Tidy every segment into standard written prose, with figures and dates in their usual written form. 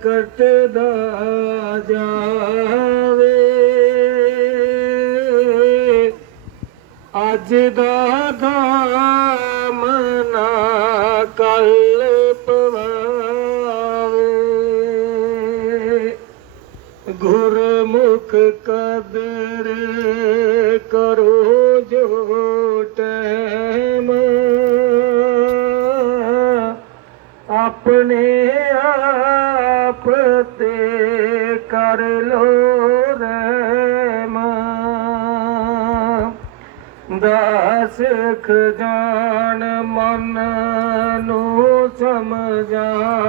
कटदा जावे अज दा धाम ना कल पवावे गुरमुख कदर करो जो टैम अपने आप ते कर लो रहम दास खजान मन नू समझावी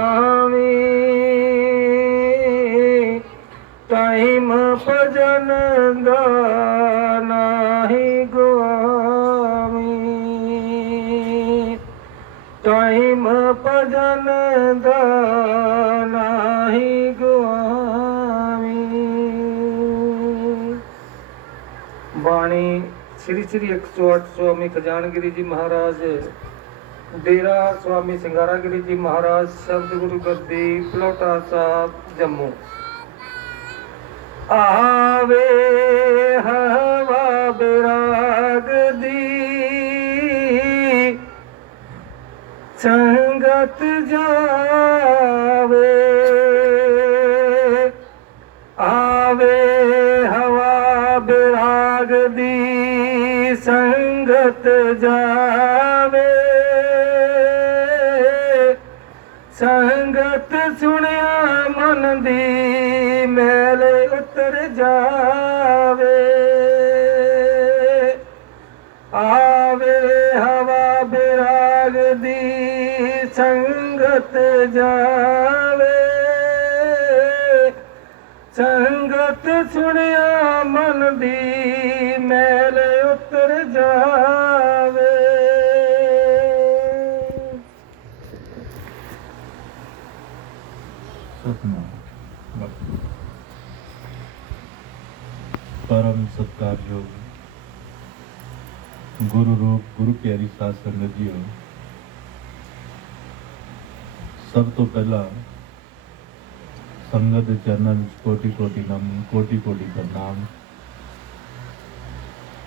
टाइम भजन दा नाही गुआवी टाइम भजन दा नाही गुआवी। बाणी श्री श्री 108 स्वामी खजानगिरी जी महाराज डेरा स्वामी सिंगारागिरी जी महाराज शब्द गुरु गद्दी पलोटा साहब जम्मू। आवे हवा बिराग दी संगत जावे आवे हवा बिराग दी संगत जावे संगत सुनिया मन दी मैल उतर जावे आवे हवा बिराग दी संगत जावे संगत सुनिया मन दी मैल उतर जावे। परम सत्कारयोग गुरु रूप गुरु प्यारी साध संगत जी हो। सब तो पहला संगत दे चरणों में कोटि कोटि नमन कोटि कोटि प्रणाम।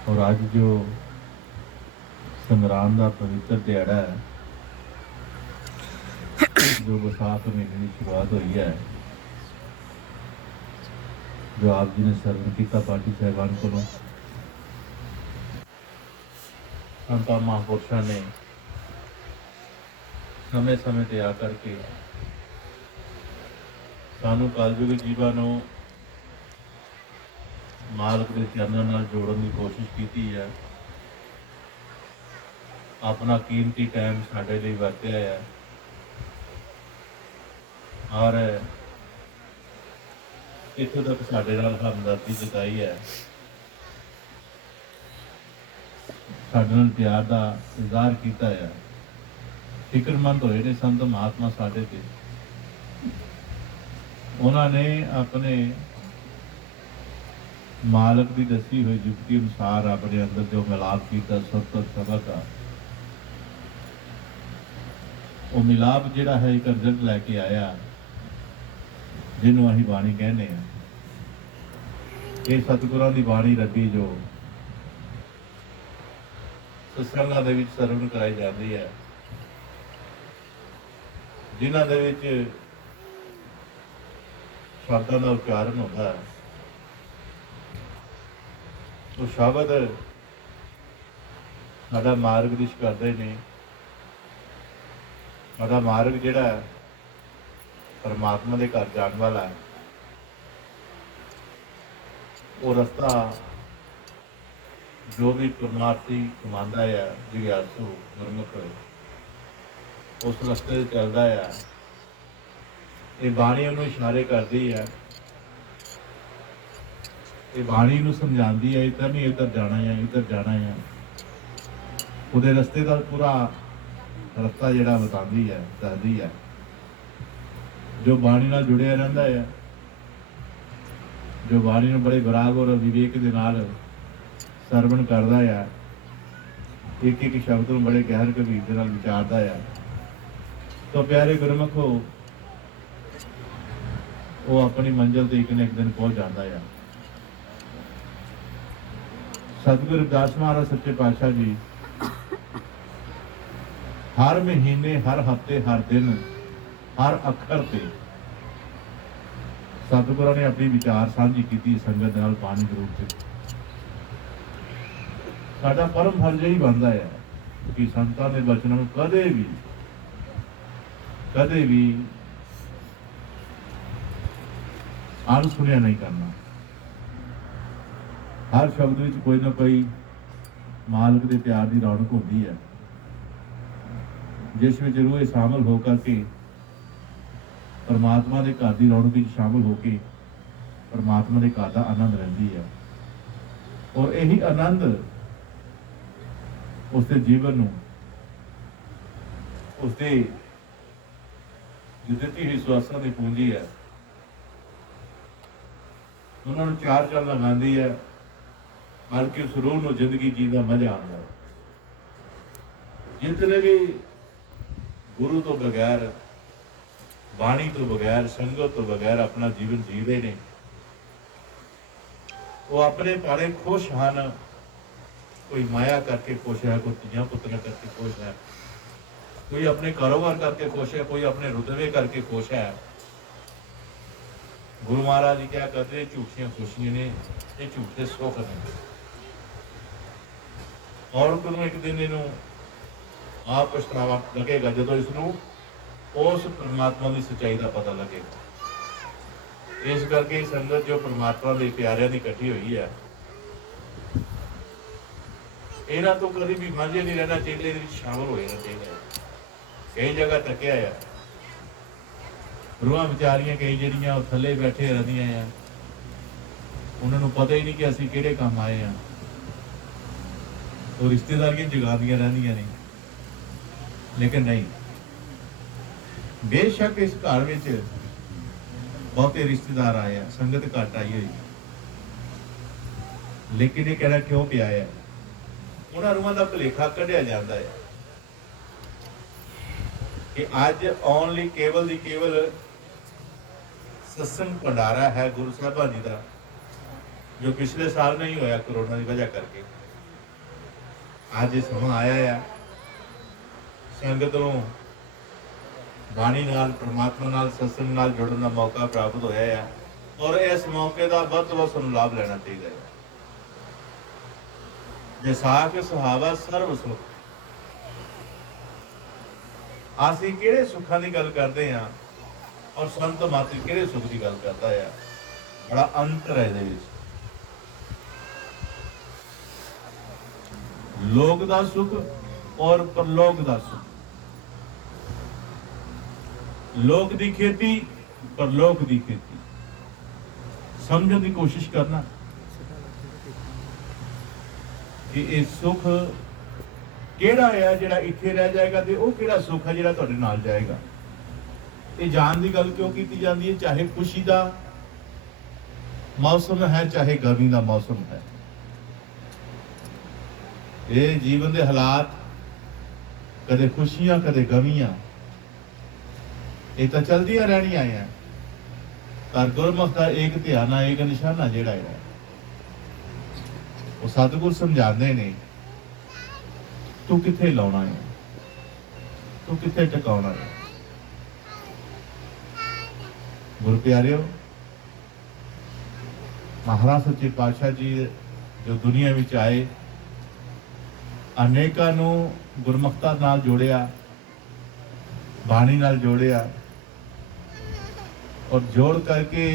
और आज जो संग्राम का पवित्र दिहाड़ा है जो विसाख महीने की शुरुआत हुई है जो आप जी ने सर्वन किया पार्टी साहबान को संतां महापुरुषों ने समय समय ते आकर के सानू कलयुग जीवां नूं मालक के चरणों नाल जोड़न की कोशिश की है। अपना कीमती टाइम साडे लई वरतिया है और इत्थों तक साडे नाल हमदर्दी जताई है साडे नाल प्यार का इज़हार किया है। फिक्रमंद होए ने संत महात्मा साडे ते उन्होंने अपने मालक की दसी हुई युक्ति अनुसार अपने अंदर जो मिलाप किया सत सबक वो मिलाप जिहड़ा है एक रिजल्ट लैके आया जिन्हों असीं बाणी कहने हैं। ये सतगुरां दी बाणी रटी जो सत्संगां दे विच सरवण कराई जाती है जिन्हां दे विच शब्दां दा उच्चारण होता है तो शब्द साडा मार्गदर्श करते हैं। साडा मार्ग जिहड़ा है परमात्मा के घर जाने वाला है वो रस्ता जो भी परमार्थी कमांदा है जिज्ञासु गुरमुख उस रस्ते चलता है। ये बाणी उन्होंने इशारे करती है ये बाणी नूं समझाती है इधर नहीं इधर जाना है इधर जाना है उहदे रस्ते का पूरा रस्ता जिहड़ा बताती है दसदी है। जो बाणी नाल जुड़िया रहिंदा है जो बाणी नूं बड़े विराग और विवेक दे नाल सरवण करदा है एक एक शब्द में बड़े गहर गंभीर के नाल विचारदा है। तो प्यारे गुरमुखो वो अपनी मंजिल ते एक न एक दिन पहुंच जाता है। सतगुरु रविदास महाराज सच्चे पातशाह जी हर महीने, हर हफ्ते, हर दिन, हर अखर ते सतगुਰਾਂ ने अपनी विचार साझी की संगत नाल पानी के रूप से। साडा परम फर्ज यही बनता है कि संतां दे वचनों नूं कदे भी अनसुनिया नहीं करना। हर शब्द विच कोई ना कोई मालिक के प्यार की रौनक होती है, जिस विच रूह शामिल होकर के परमात्मा के घर की रौनक में शामिल होकर परमात्मा के घर का आनंद रही है। और यही आनंद उसके जीवन नूं, उसकी जो दिती हुई सुआसां की पूंजी है, उन्होंने चार चार लगाती है, बल्कि उस रूह में जिंदगी जीने का मजा आता है। जितने भी गुरु तो बगैर, बाणी तो बगैर, संगत तो बगैर अपना जीवन जीते हैं, वो अपने पाले खुश हैं। कोई माया करके खुश है, कोई तियां पुत्तरां करके खुश है, कोई अपने कारोबार करके खुश है, कोई अपने रुतबे करके खुश है। गुरु महाराज जी क्या कहते हैं, झूठियां खुशियां ने, ये झूठे सुख ने। और को एक दिन इनू आप पछतावा लगेगा जो इसनों उस परमात्मा की सच्चाई का पता लगेगा। इस करके संगत जो परमात्मा के प्यारिਆਂ की इकट्ठी हुई है, इन्हां तो कभी भी मांझे नहीं रहना चाहिए, शामिल हो जाना चाहिए। कई जगह तकिया है, रूहां विचारियां कई जड़ियां थले बैठे रहदियां हैं, उन्होंने पता ही नहीं कि असीं किहड़े काम आए हैं। वो रिश्तेदारियां जगादियां रहदियां नहीं, लेकिन नहीं, बेशक इस घर विच बहुते रिश्तेदार आए हैं, संगत घट आई हुई, लेकिन ये कहना क्यों पिया है, उन्होंने रूहां का भुलेखा कढ़िया जाता है कि अज ओनली केवल दी केवल सत्संग भंडारा है गुरु साहिबां जी का, जो पिछले साल नहीं होया कोरोना की वजह करके। अज समा आया है, संगत नूं बाणी नाल, परमात्मा नाल, सत्संग नाल जुड़न का मौका प्राप्त होया है, और इस मौके का वध तो वध सानूं लाभ लेना चाहिए। जैसाख सुहावा सर्व सुख, असीं किहड़े सुखां की गल करते हैं और संत मात्र किहड़े सुख की गल करता है, बड़ा अंतर है इहदे विच। लोक दा सुख और परलोक दा सुख, लोक दी खेती, परलोक दी खेती, समझने की कोशिश करना कि ये सुख केड़ा है जिहड़ा इत्थे रह जाएगा, ते वो केड़ा सुख है जिहड़ा तुहाडे नाल जाएगा। ये जान की गल क्यों की जाती है, चाहे खुशी का मौसम है, चाहे गर्मी का मौसम है, ये जीवन के हालात कदे खुशियां कदे गमियां ये तो चलदियां रहनियां हैं। पर गुरमुख का एक ध्याना, एक निशाना जिहड़ा है वो सतगुर समझाते ने, तू किथे लाउणा है, तू किथे टिकाउणा है। गुरु प्यारिओ, महाराज सच्चे पातशाह जी जो दुनिया में आए, अनेकां नूं गुरमुखता नाल जोड़िया, बाणी नाल जोड़िया, और जोड़ करके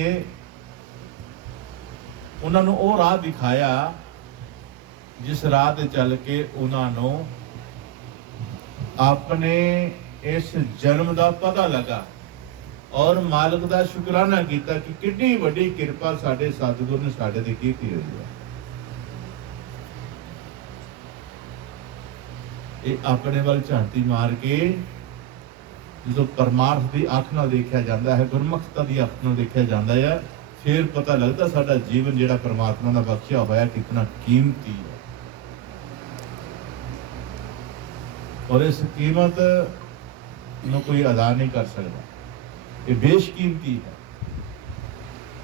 उन्होंने वो राह दिखाया जिस राह ते चल के उन्होंने अपने इस जन्म का पता लगा और मालिक का शुकराना किया कि कितनी बड़ी कृपा साडे सतगुर ने साडे ते कीती हुई है। ये अपने वाल झांती मार के जो परमार्थ की अख नाल देखा जाता है, गुरमुखता की अख नाल देखा जाता है, फिर पता लगता साडा जीवन जिहड़ा परमात्मा का बख्शिया होया कितना कीमती है। और इस कीमत को कोई अदा नहीं कर सकता, ये बेशकीमती है।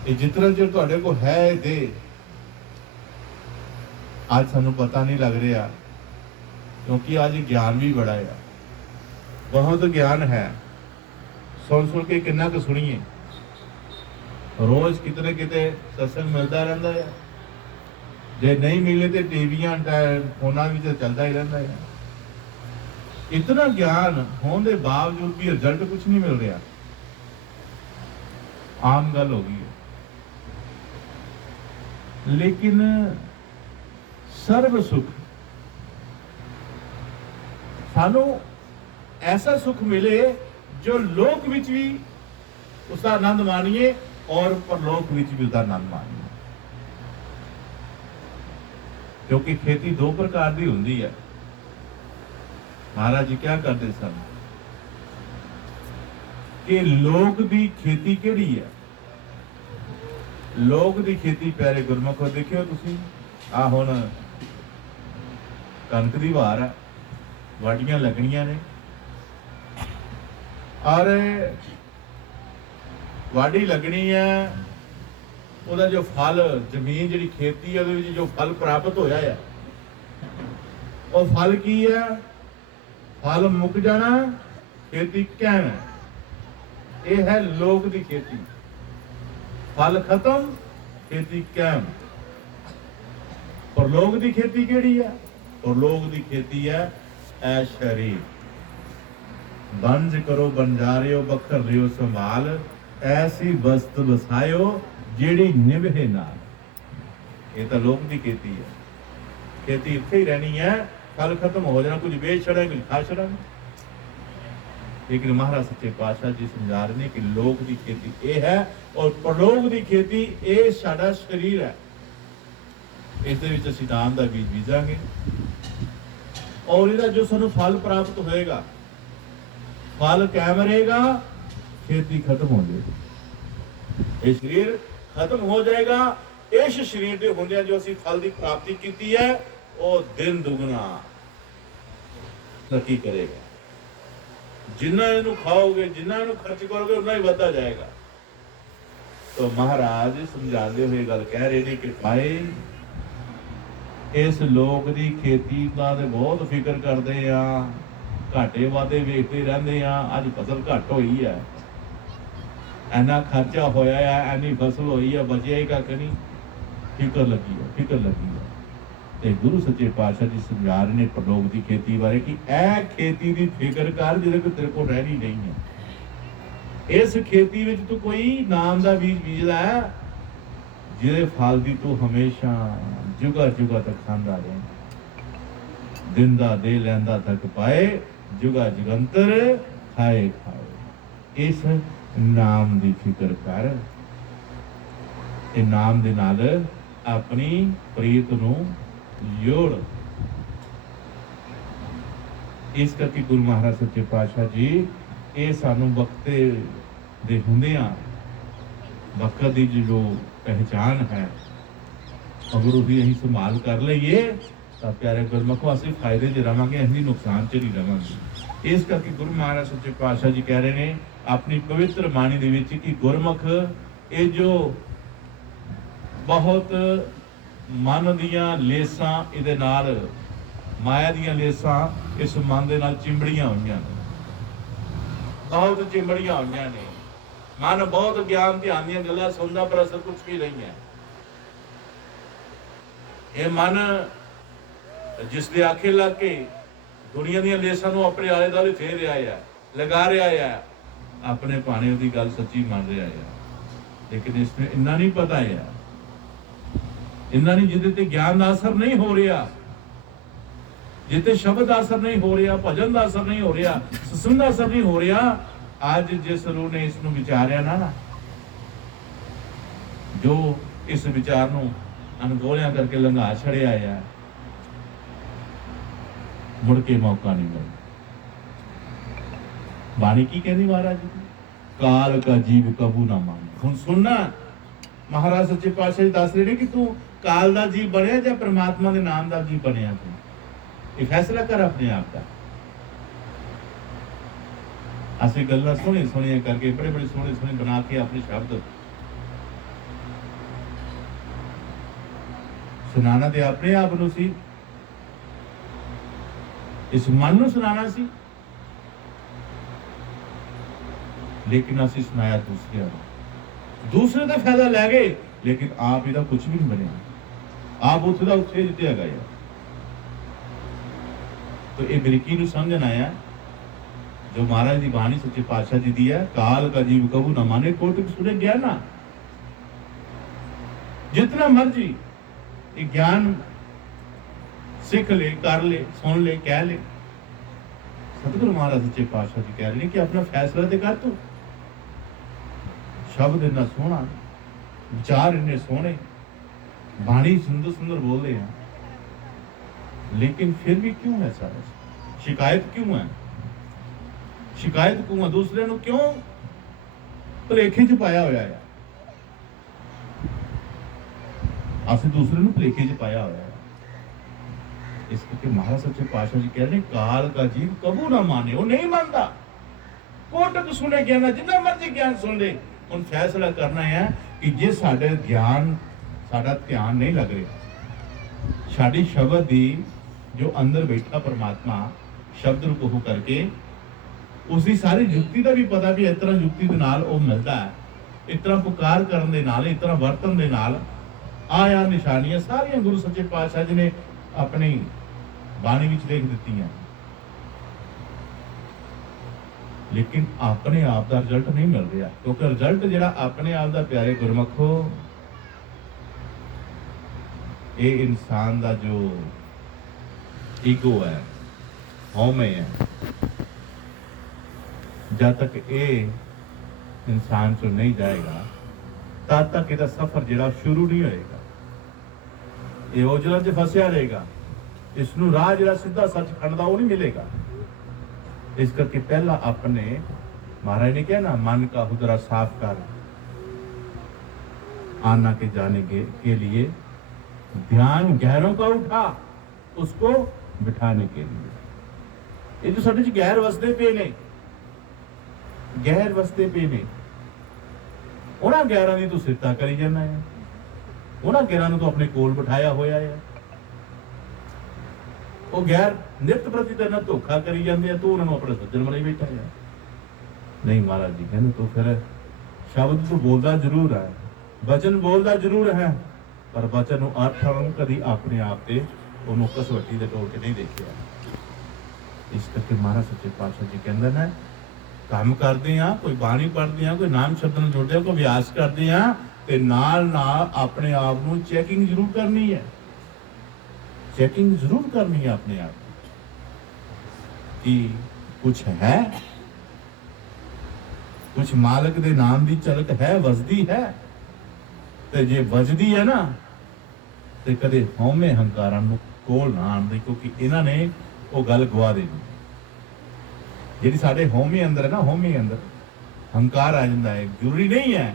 ਇਹ ਜਿਤਨਾ ਚਿਰ ਤੁਹਾਡੇ ਕੋਲ ਹੈ ਇਹ ਦੇ ਅੱਜ ਸਾਨੂੰ ਪਤਾ ਨਹੀਂ ਲੱਗ ਰਿਹਾ, ਕਿਉਂਕਿ ਅੱਜ ਗਿਆਨ ਵੀ ਬੜਾ ਆ, ਬਹੁਤ ਗਿਆਨ ਹੈ। ਸੁਣ ਕੇ ਕਿੰਨਾ ਕੁ ਸੁਣੀਏ। ਰੋਜ਼ ਕਿਤੇ ਕਿਤੇ ਸਤਸੰਗ ਮਿਲਦਾ ਰਹਿੰਦਾ ਹੈ, ਜੇ ਨਹੀਂ ਮਿਲੇ ਤੇ ਟੀਵੀਆਂ ਫੋਨਾਂ ਵਿੱਚ ਚੱਲਦਾ ਹੀ ਰਹਿੰਦਾ ਹੈ। ਇਤਨਾ ਗਿਆਨ ਹੋਣ ਦੇ ਬਾਵਜੂਦ ਵੀ ਰਿਜ਼ਲਟ ਕੁਝ ਨਹੀਂ ਮਿਲ ਰਿਹਾ, ਆਮ ਗੱਲ ਹੋ ਗਈ ਹੈ। ਲੇਕਿਨ ਸਰਬ ਸੁਖ ਸਾਨੂੰ ऐसा सुख मिले जो लोक विच भी उसका आनंद मानिए और परलोक विच भी उसका आनंद मानिए। क्योंकि खेती दो प्रकार की होती है। महाराज जी क्या करते सन कि लोक दी खेती केड़ी है? लोक दी खेती प्यारे गुरमुखो देखियो तुसी, आ हुण कणक दी वार है, वाढियां लगणियां ने और वाढ़ी लगनी है, ਉਹਦਾ जो फल जमीन जी खेती है ਉਹਦੇ ਵਿੱਚ जो फल प्राप्त होया है, ਉਹ फल की है? फल मुक जाना, खेती कैम है। ये है लोक दी खेती। फल खत्म, खेती कैम। परलोक दी खेती केड़ी है? परलोक दी खेती है ऐ शरीर। बंज करो बंजारियो बखर लियो संभाल, ऐसी वस्त बसायो जेड़ी निभे नाल। ये तो लोक दी खेती है। खेती इत्थे ही रहनी है, फल खत्म हो जाना, कुछ बेच छड़ा कुछ खा छड़ा। लेकिन महाराज सच्चे पातशाह जी समझा रहे हैं कि लोक दी खेती ये है और परलोक दी खेती ये साडा शरीर है। इस दे विच असीं नाम दा बीज बीजांगे और इहदा जो सानू फल प्राप्त होएगा, फल कायम रहेगा, खेती खत्म हो जाएगी। ये शरीर खत्म हो जाएगा। इस शरीर के होंदे जो असीं फल की प्राप्ति की है वो दिन दुगना तरक्की करेगा। जिन्ना इनू खाओगे, जिन्ना इनू खर्च करोगे, उतना ही बढ़ता जाएगा। तो महाराज समझाते हुए गल कह रहे हैं कि भाई इस लोक की खेती का तो बहुत फिक्र करते हैं, घाटे वादे वेखते रहते हैं। अज फसल घट हुई है, इन्ना खर्चा होया है, इन्नी फसल हुई है, बचिया ही कख नहीं। फिक्र लगी है, फिक्र लगी है। ते गुरु सच्चे पातशाह जी समझा रहे हैं परलोक की खेती बारे कि ऐ खेती की फिक्र कर जिहदे कोल तेरे को रहनी नहीं है। इस खेती विच तू कोई नाम का बीज बीजदा है जिहदे फल दी तू हमेशा जुगा जुगा तक खांदा रहे। दिंदा दे लैंदा तक पाए, जुगा जुगंतर खाए खाए। इस नाम की फिक्र कर, नाम दे नाल अपनी प्रीत नूं जोड़। इस करके गुरु महाराज सच्चे पातशाह जी ये सानू वक्त दे हुंदियां वक्त की जो पहचान है अगर उसकी असीं संभाल कर लईए तो प्यारे गुरमुखो असीं फायदे च रहांगे, असीं नुकसान च नहीं रहांगे। इस करके गुरु महाराज सच्चे पातशाह जी कह रहे हैं अपनी पवित्र बाणी दे विच कि गुरमुख ये जो बहुत मन दियां लेसां इहदे नाल माया दियां लेसां इस मन दे नाल चिंबड़ियां होईयां ने, बहुत चिंबड़ियां होईयां ने। मन बहुत ज्ञान ध्यान दियां गल्लां सुनदा पर असर कुछ भी नहीं है। ये मन जिसके आखे लग के दुनिया दी लेसां नूं अपने आले दुआले फेर रहा है, लगा रहा है, अपने भाणे उहदी गल सच्ची मान रहा है। लेकिन इसमें इन्ना नहीं पता है, इन्ना नहीं जिहदे ते ज्ञान का असर नहीं हो रहा, जिते शब्द का असर नहीं हो रहा, भजन का असर नहीं हो रहा, सत्संग का असर नहीं हो रहा। आज जिस रूह ने इसनूं विचारिया ना, जो इस विचार नूं अनगोलियां करके लंघा छड़िया है, मुड़ के मौका नहीं मिलता। बाणी की कहनी महाराज जी, काल का जीव कबू ना मांगे। हुण सुनना महाराज सच्चे पातशाह जी दस रहे कि तू काल का जीव बनया या परमात्मा के नाम का जीव बनया, तू ये फैसला कर अपने आप का। असं गल्लां सोहनी सोहनियां करके बड़े बड़े सोहने सोहने बना के अपने शब्द ਸੁਣਾਉਣਾ ਤੇ ਆਪਣੇ ਆਪ ਨੂੰ ਸੀ, ਇਸ ਮਨ ਨੂੰ ਸੁਣਾਉਣਾ ਸੀ, ਲੇਕਿਨ ਅਸੀਂ ਸੁਣਾਇਆ ਦੂਸਰਿਆਂ ਨੂੰ। ਦੂਸਰੇ ਦਾ ਫਾਇਦਾ ਲੈ ਗਏ, ਲੇਕਿਨ ਆਪ ਇਹਦਾ ਕੁਝ ਵੀ ਨਹੀਂ ਬਣਿਆ। ਆਪ ਉੱਥੇ ਦਾ ਉੱਥੇ ਜਿੱਤੇ ਹੈਗਾ ਯਾਰ। तो ये बरीकी ਨੂੰ ਸਮਝਣ ਆਇਆ जो महाराज की बाणी सच्चे पातशाह जी दी है, काल का जीव कबू न माने कोटि सुने ज्ञान ना। जितना मर्जी ये ज्ञान सीख ले, कर ले, सुन ले, कह ले, सतगुरु महाराज सच्चे पातशाह जी कह रहे हैं कि अपना फैसला तो कर तू। शब्द इन्ना सोहना, विचार इन्ने सोहने, बाणी सुंदर सुंदर बोलते हैं, लेकिन फिर भी क्यों है सारा शिकायत क्यों है? शिकायत क्यों है? दूसरे ਨੂੰ क्यों ਭੁਲੇਖੇ ਚ ਪਾਇਆ ਹੋਇਆ ਹੈ? ਅਸੀਂ ਦੂਸਰੇ ਨੂੰ ਭੁਲੇਖੇ ਚ ਪਾਇਆ ਹੋਇਆ ਹੈ। ਇਸ ਕਰਕੇ ਮਹਾਰਾਜ ਸੱਚੇ ਪਾਤਸ਼ਾਹ ਜੀ ਕਹਿ ਰਹੇ ਕਾਲ का जीव कबू ना माने। ਉਹ ਨਹੀਂ ਮੰਨਦਾ। ਕੋਟਕ ਸੁਣੇ ਗਿਆਨ, ਜਿੰਨਾ ਮਰਜ਼ੀ ਗਿਆਨ ਸੁਣ ਲੈ, ਹੁਣ ਫੈਸਲਾ ਕਰਨਾ ਹੈ ਕਿ ਜੇ ਸਾਡੇ ਗਿਆਨ, ਸਾਡਾ ਧਿਆਨ ਨਹੀਂ ਲੱਗ ਰਿਹਾ, ਸਾਡੀ ਸ਼ਬਦ ਦੀ ਜੋ ਅੰਦਰ ਬੈਠਾ ਪਰਮਾਤਮਾ ਸ਼ਬਦ ਨੂੰ ਕਹੂ ਕਰਕੇ ਉਸ ਦੀ ਸਾਰੀ ਯੁਕਤੀ ਦਾ ਵੀ ਪਤਾ ਵੀ ਇਸ ਤਰ੍ਹਾਂ ਯੁਕਤੀ ਦੇ ਨਾਲ ਉਹ ਮਿਲਦਾ ਹੈ, ਇਸ ਤਰ੍ਹਾਂ ਪੁਕਾਰ ਕਰਨ ਦੇ ਨਾਲ, ਇਸ ਤਰ੍ਹਾਂ ਵਰਤਨ ਦੇ ਨਾਲ ਆਇਆ ਨਿਸ਼ਾਨੀਆਂ ਸਾਰੀਆਂ ਗੁਰੂ ਸੱਚੇ ਪਾਤਸ਼ਾਹ ਜੀ ਨੇ ਆਪਣੀ ਬਾਣੀ ਵਿੱਚ ਲਿਖ ਦਿੱਤੀਆਂ। ਲੇਕਿਨ ਆਪਣੇ ਆਪ ਦਾ ਰਿਜ਼ਲਟ ਨਹੀਂ ਮਿਲ ਰਿਹਾ, ਕਿਉਂਕਿ ਰਿਜ਼ਲਟ ਜਿਹੜਾ ਆਪਣੇ ਆਪ ਦਾ ਪਿਆਰੇ ਗੁਰਮਖੋ, ਇਹ ਇਨਸਾਨ ਦਾ ਜੋ ਈਗੋ ਹੈ, ਹਉਮੈ ਹੈ, जब तक ये इंसान चो नहीं जाएगा तब तक इसका सफर जिहड़ा शुरू नहीं होएगा। ये ओझलां च फसिया रहेगा, इसनूं राह जिहड़ा सीधा सचखंड दा वो नहीं मिलेगा। इस करके पहला अपने महाराज ने कहा ना, मन का हुदरा साफ कर, आना के जाने के लिए ध्यान गैरों का उठा, उसको बिठाने के लिए। ये जो साडे च गैर वसदे पे ने, गैर वसते पे ने, उन्हां गैरां दी तू सिफता करी जाना है, उन्हां गैरां नूं तू अपने कोल बिठाया होया है। वो गैर नित प्रति तेरे नाल धोखा करी जांदे आ, तू उन्हां नूं अपने सज्जन बनाई बैठा है। नहीं महाराज जी कहंदे तू फिर शब्द तू बोलदा जरूर है, वचन बोलदा जरूर है, पर वचन नूं अर्थ कदी अपने आप ते ओनूं कसवट्टी दे तौर ते नहीं देखिया। इस करके महाराज सच्चे पातशाह जी कहंदे ने काम करते हैं, कोई बाणी पढ़ते हैं, कोई नाम शब्द में जोड़ते हैं, कोई अभ्यास करते हैं, तो नाल नाल अपने आप को चैकिंग जरूर करनी है, चैकिंग जरूर करनी है अपने आप कि कुछ है, कुछ मालक दे नाम की झलक है, वजदी है। तो जे वजदी है ना, तो कदे हौमे हंकारां नूं कोल ना आउण दे, क्योंकि इन्हां ने वो गल गवा देनी। ਜਿਹੜੀ ਸਾਡੇ ਹੋਮੇ ਅੰਦਰ ਹੈ ਨਾ, ਹੋਮੇ ਅੰਦਰ ਹੰਕਾਰ ਆ ਜਾਂਦਾ ਹੈ, ਜ਼ਰੂਰੀ ਨਹੀਂ ਹੈ।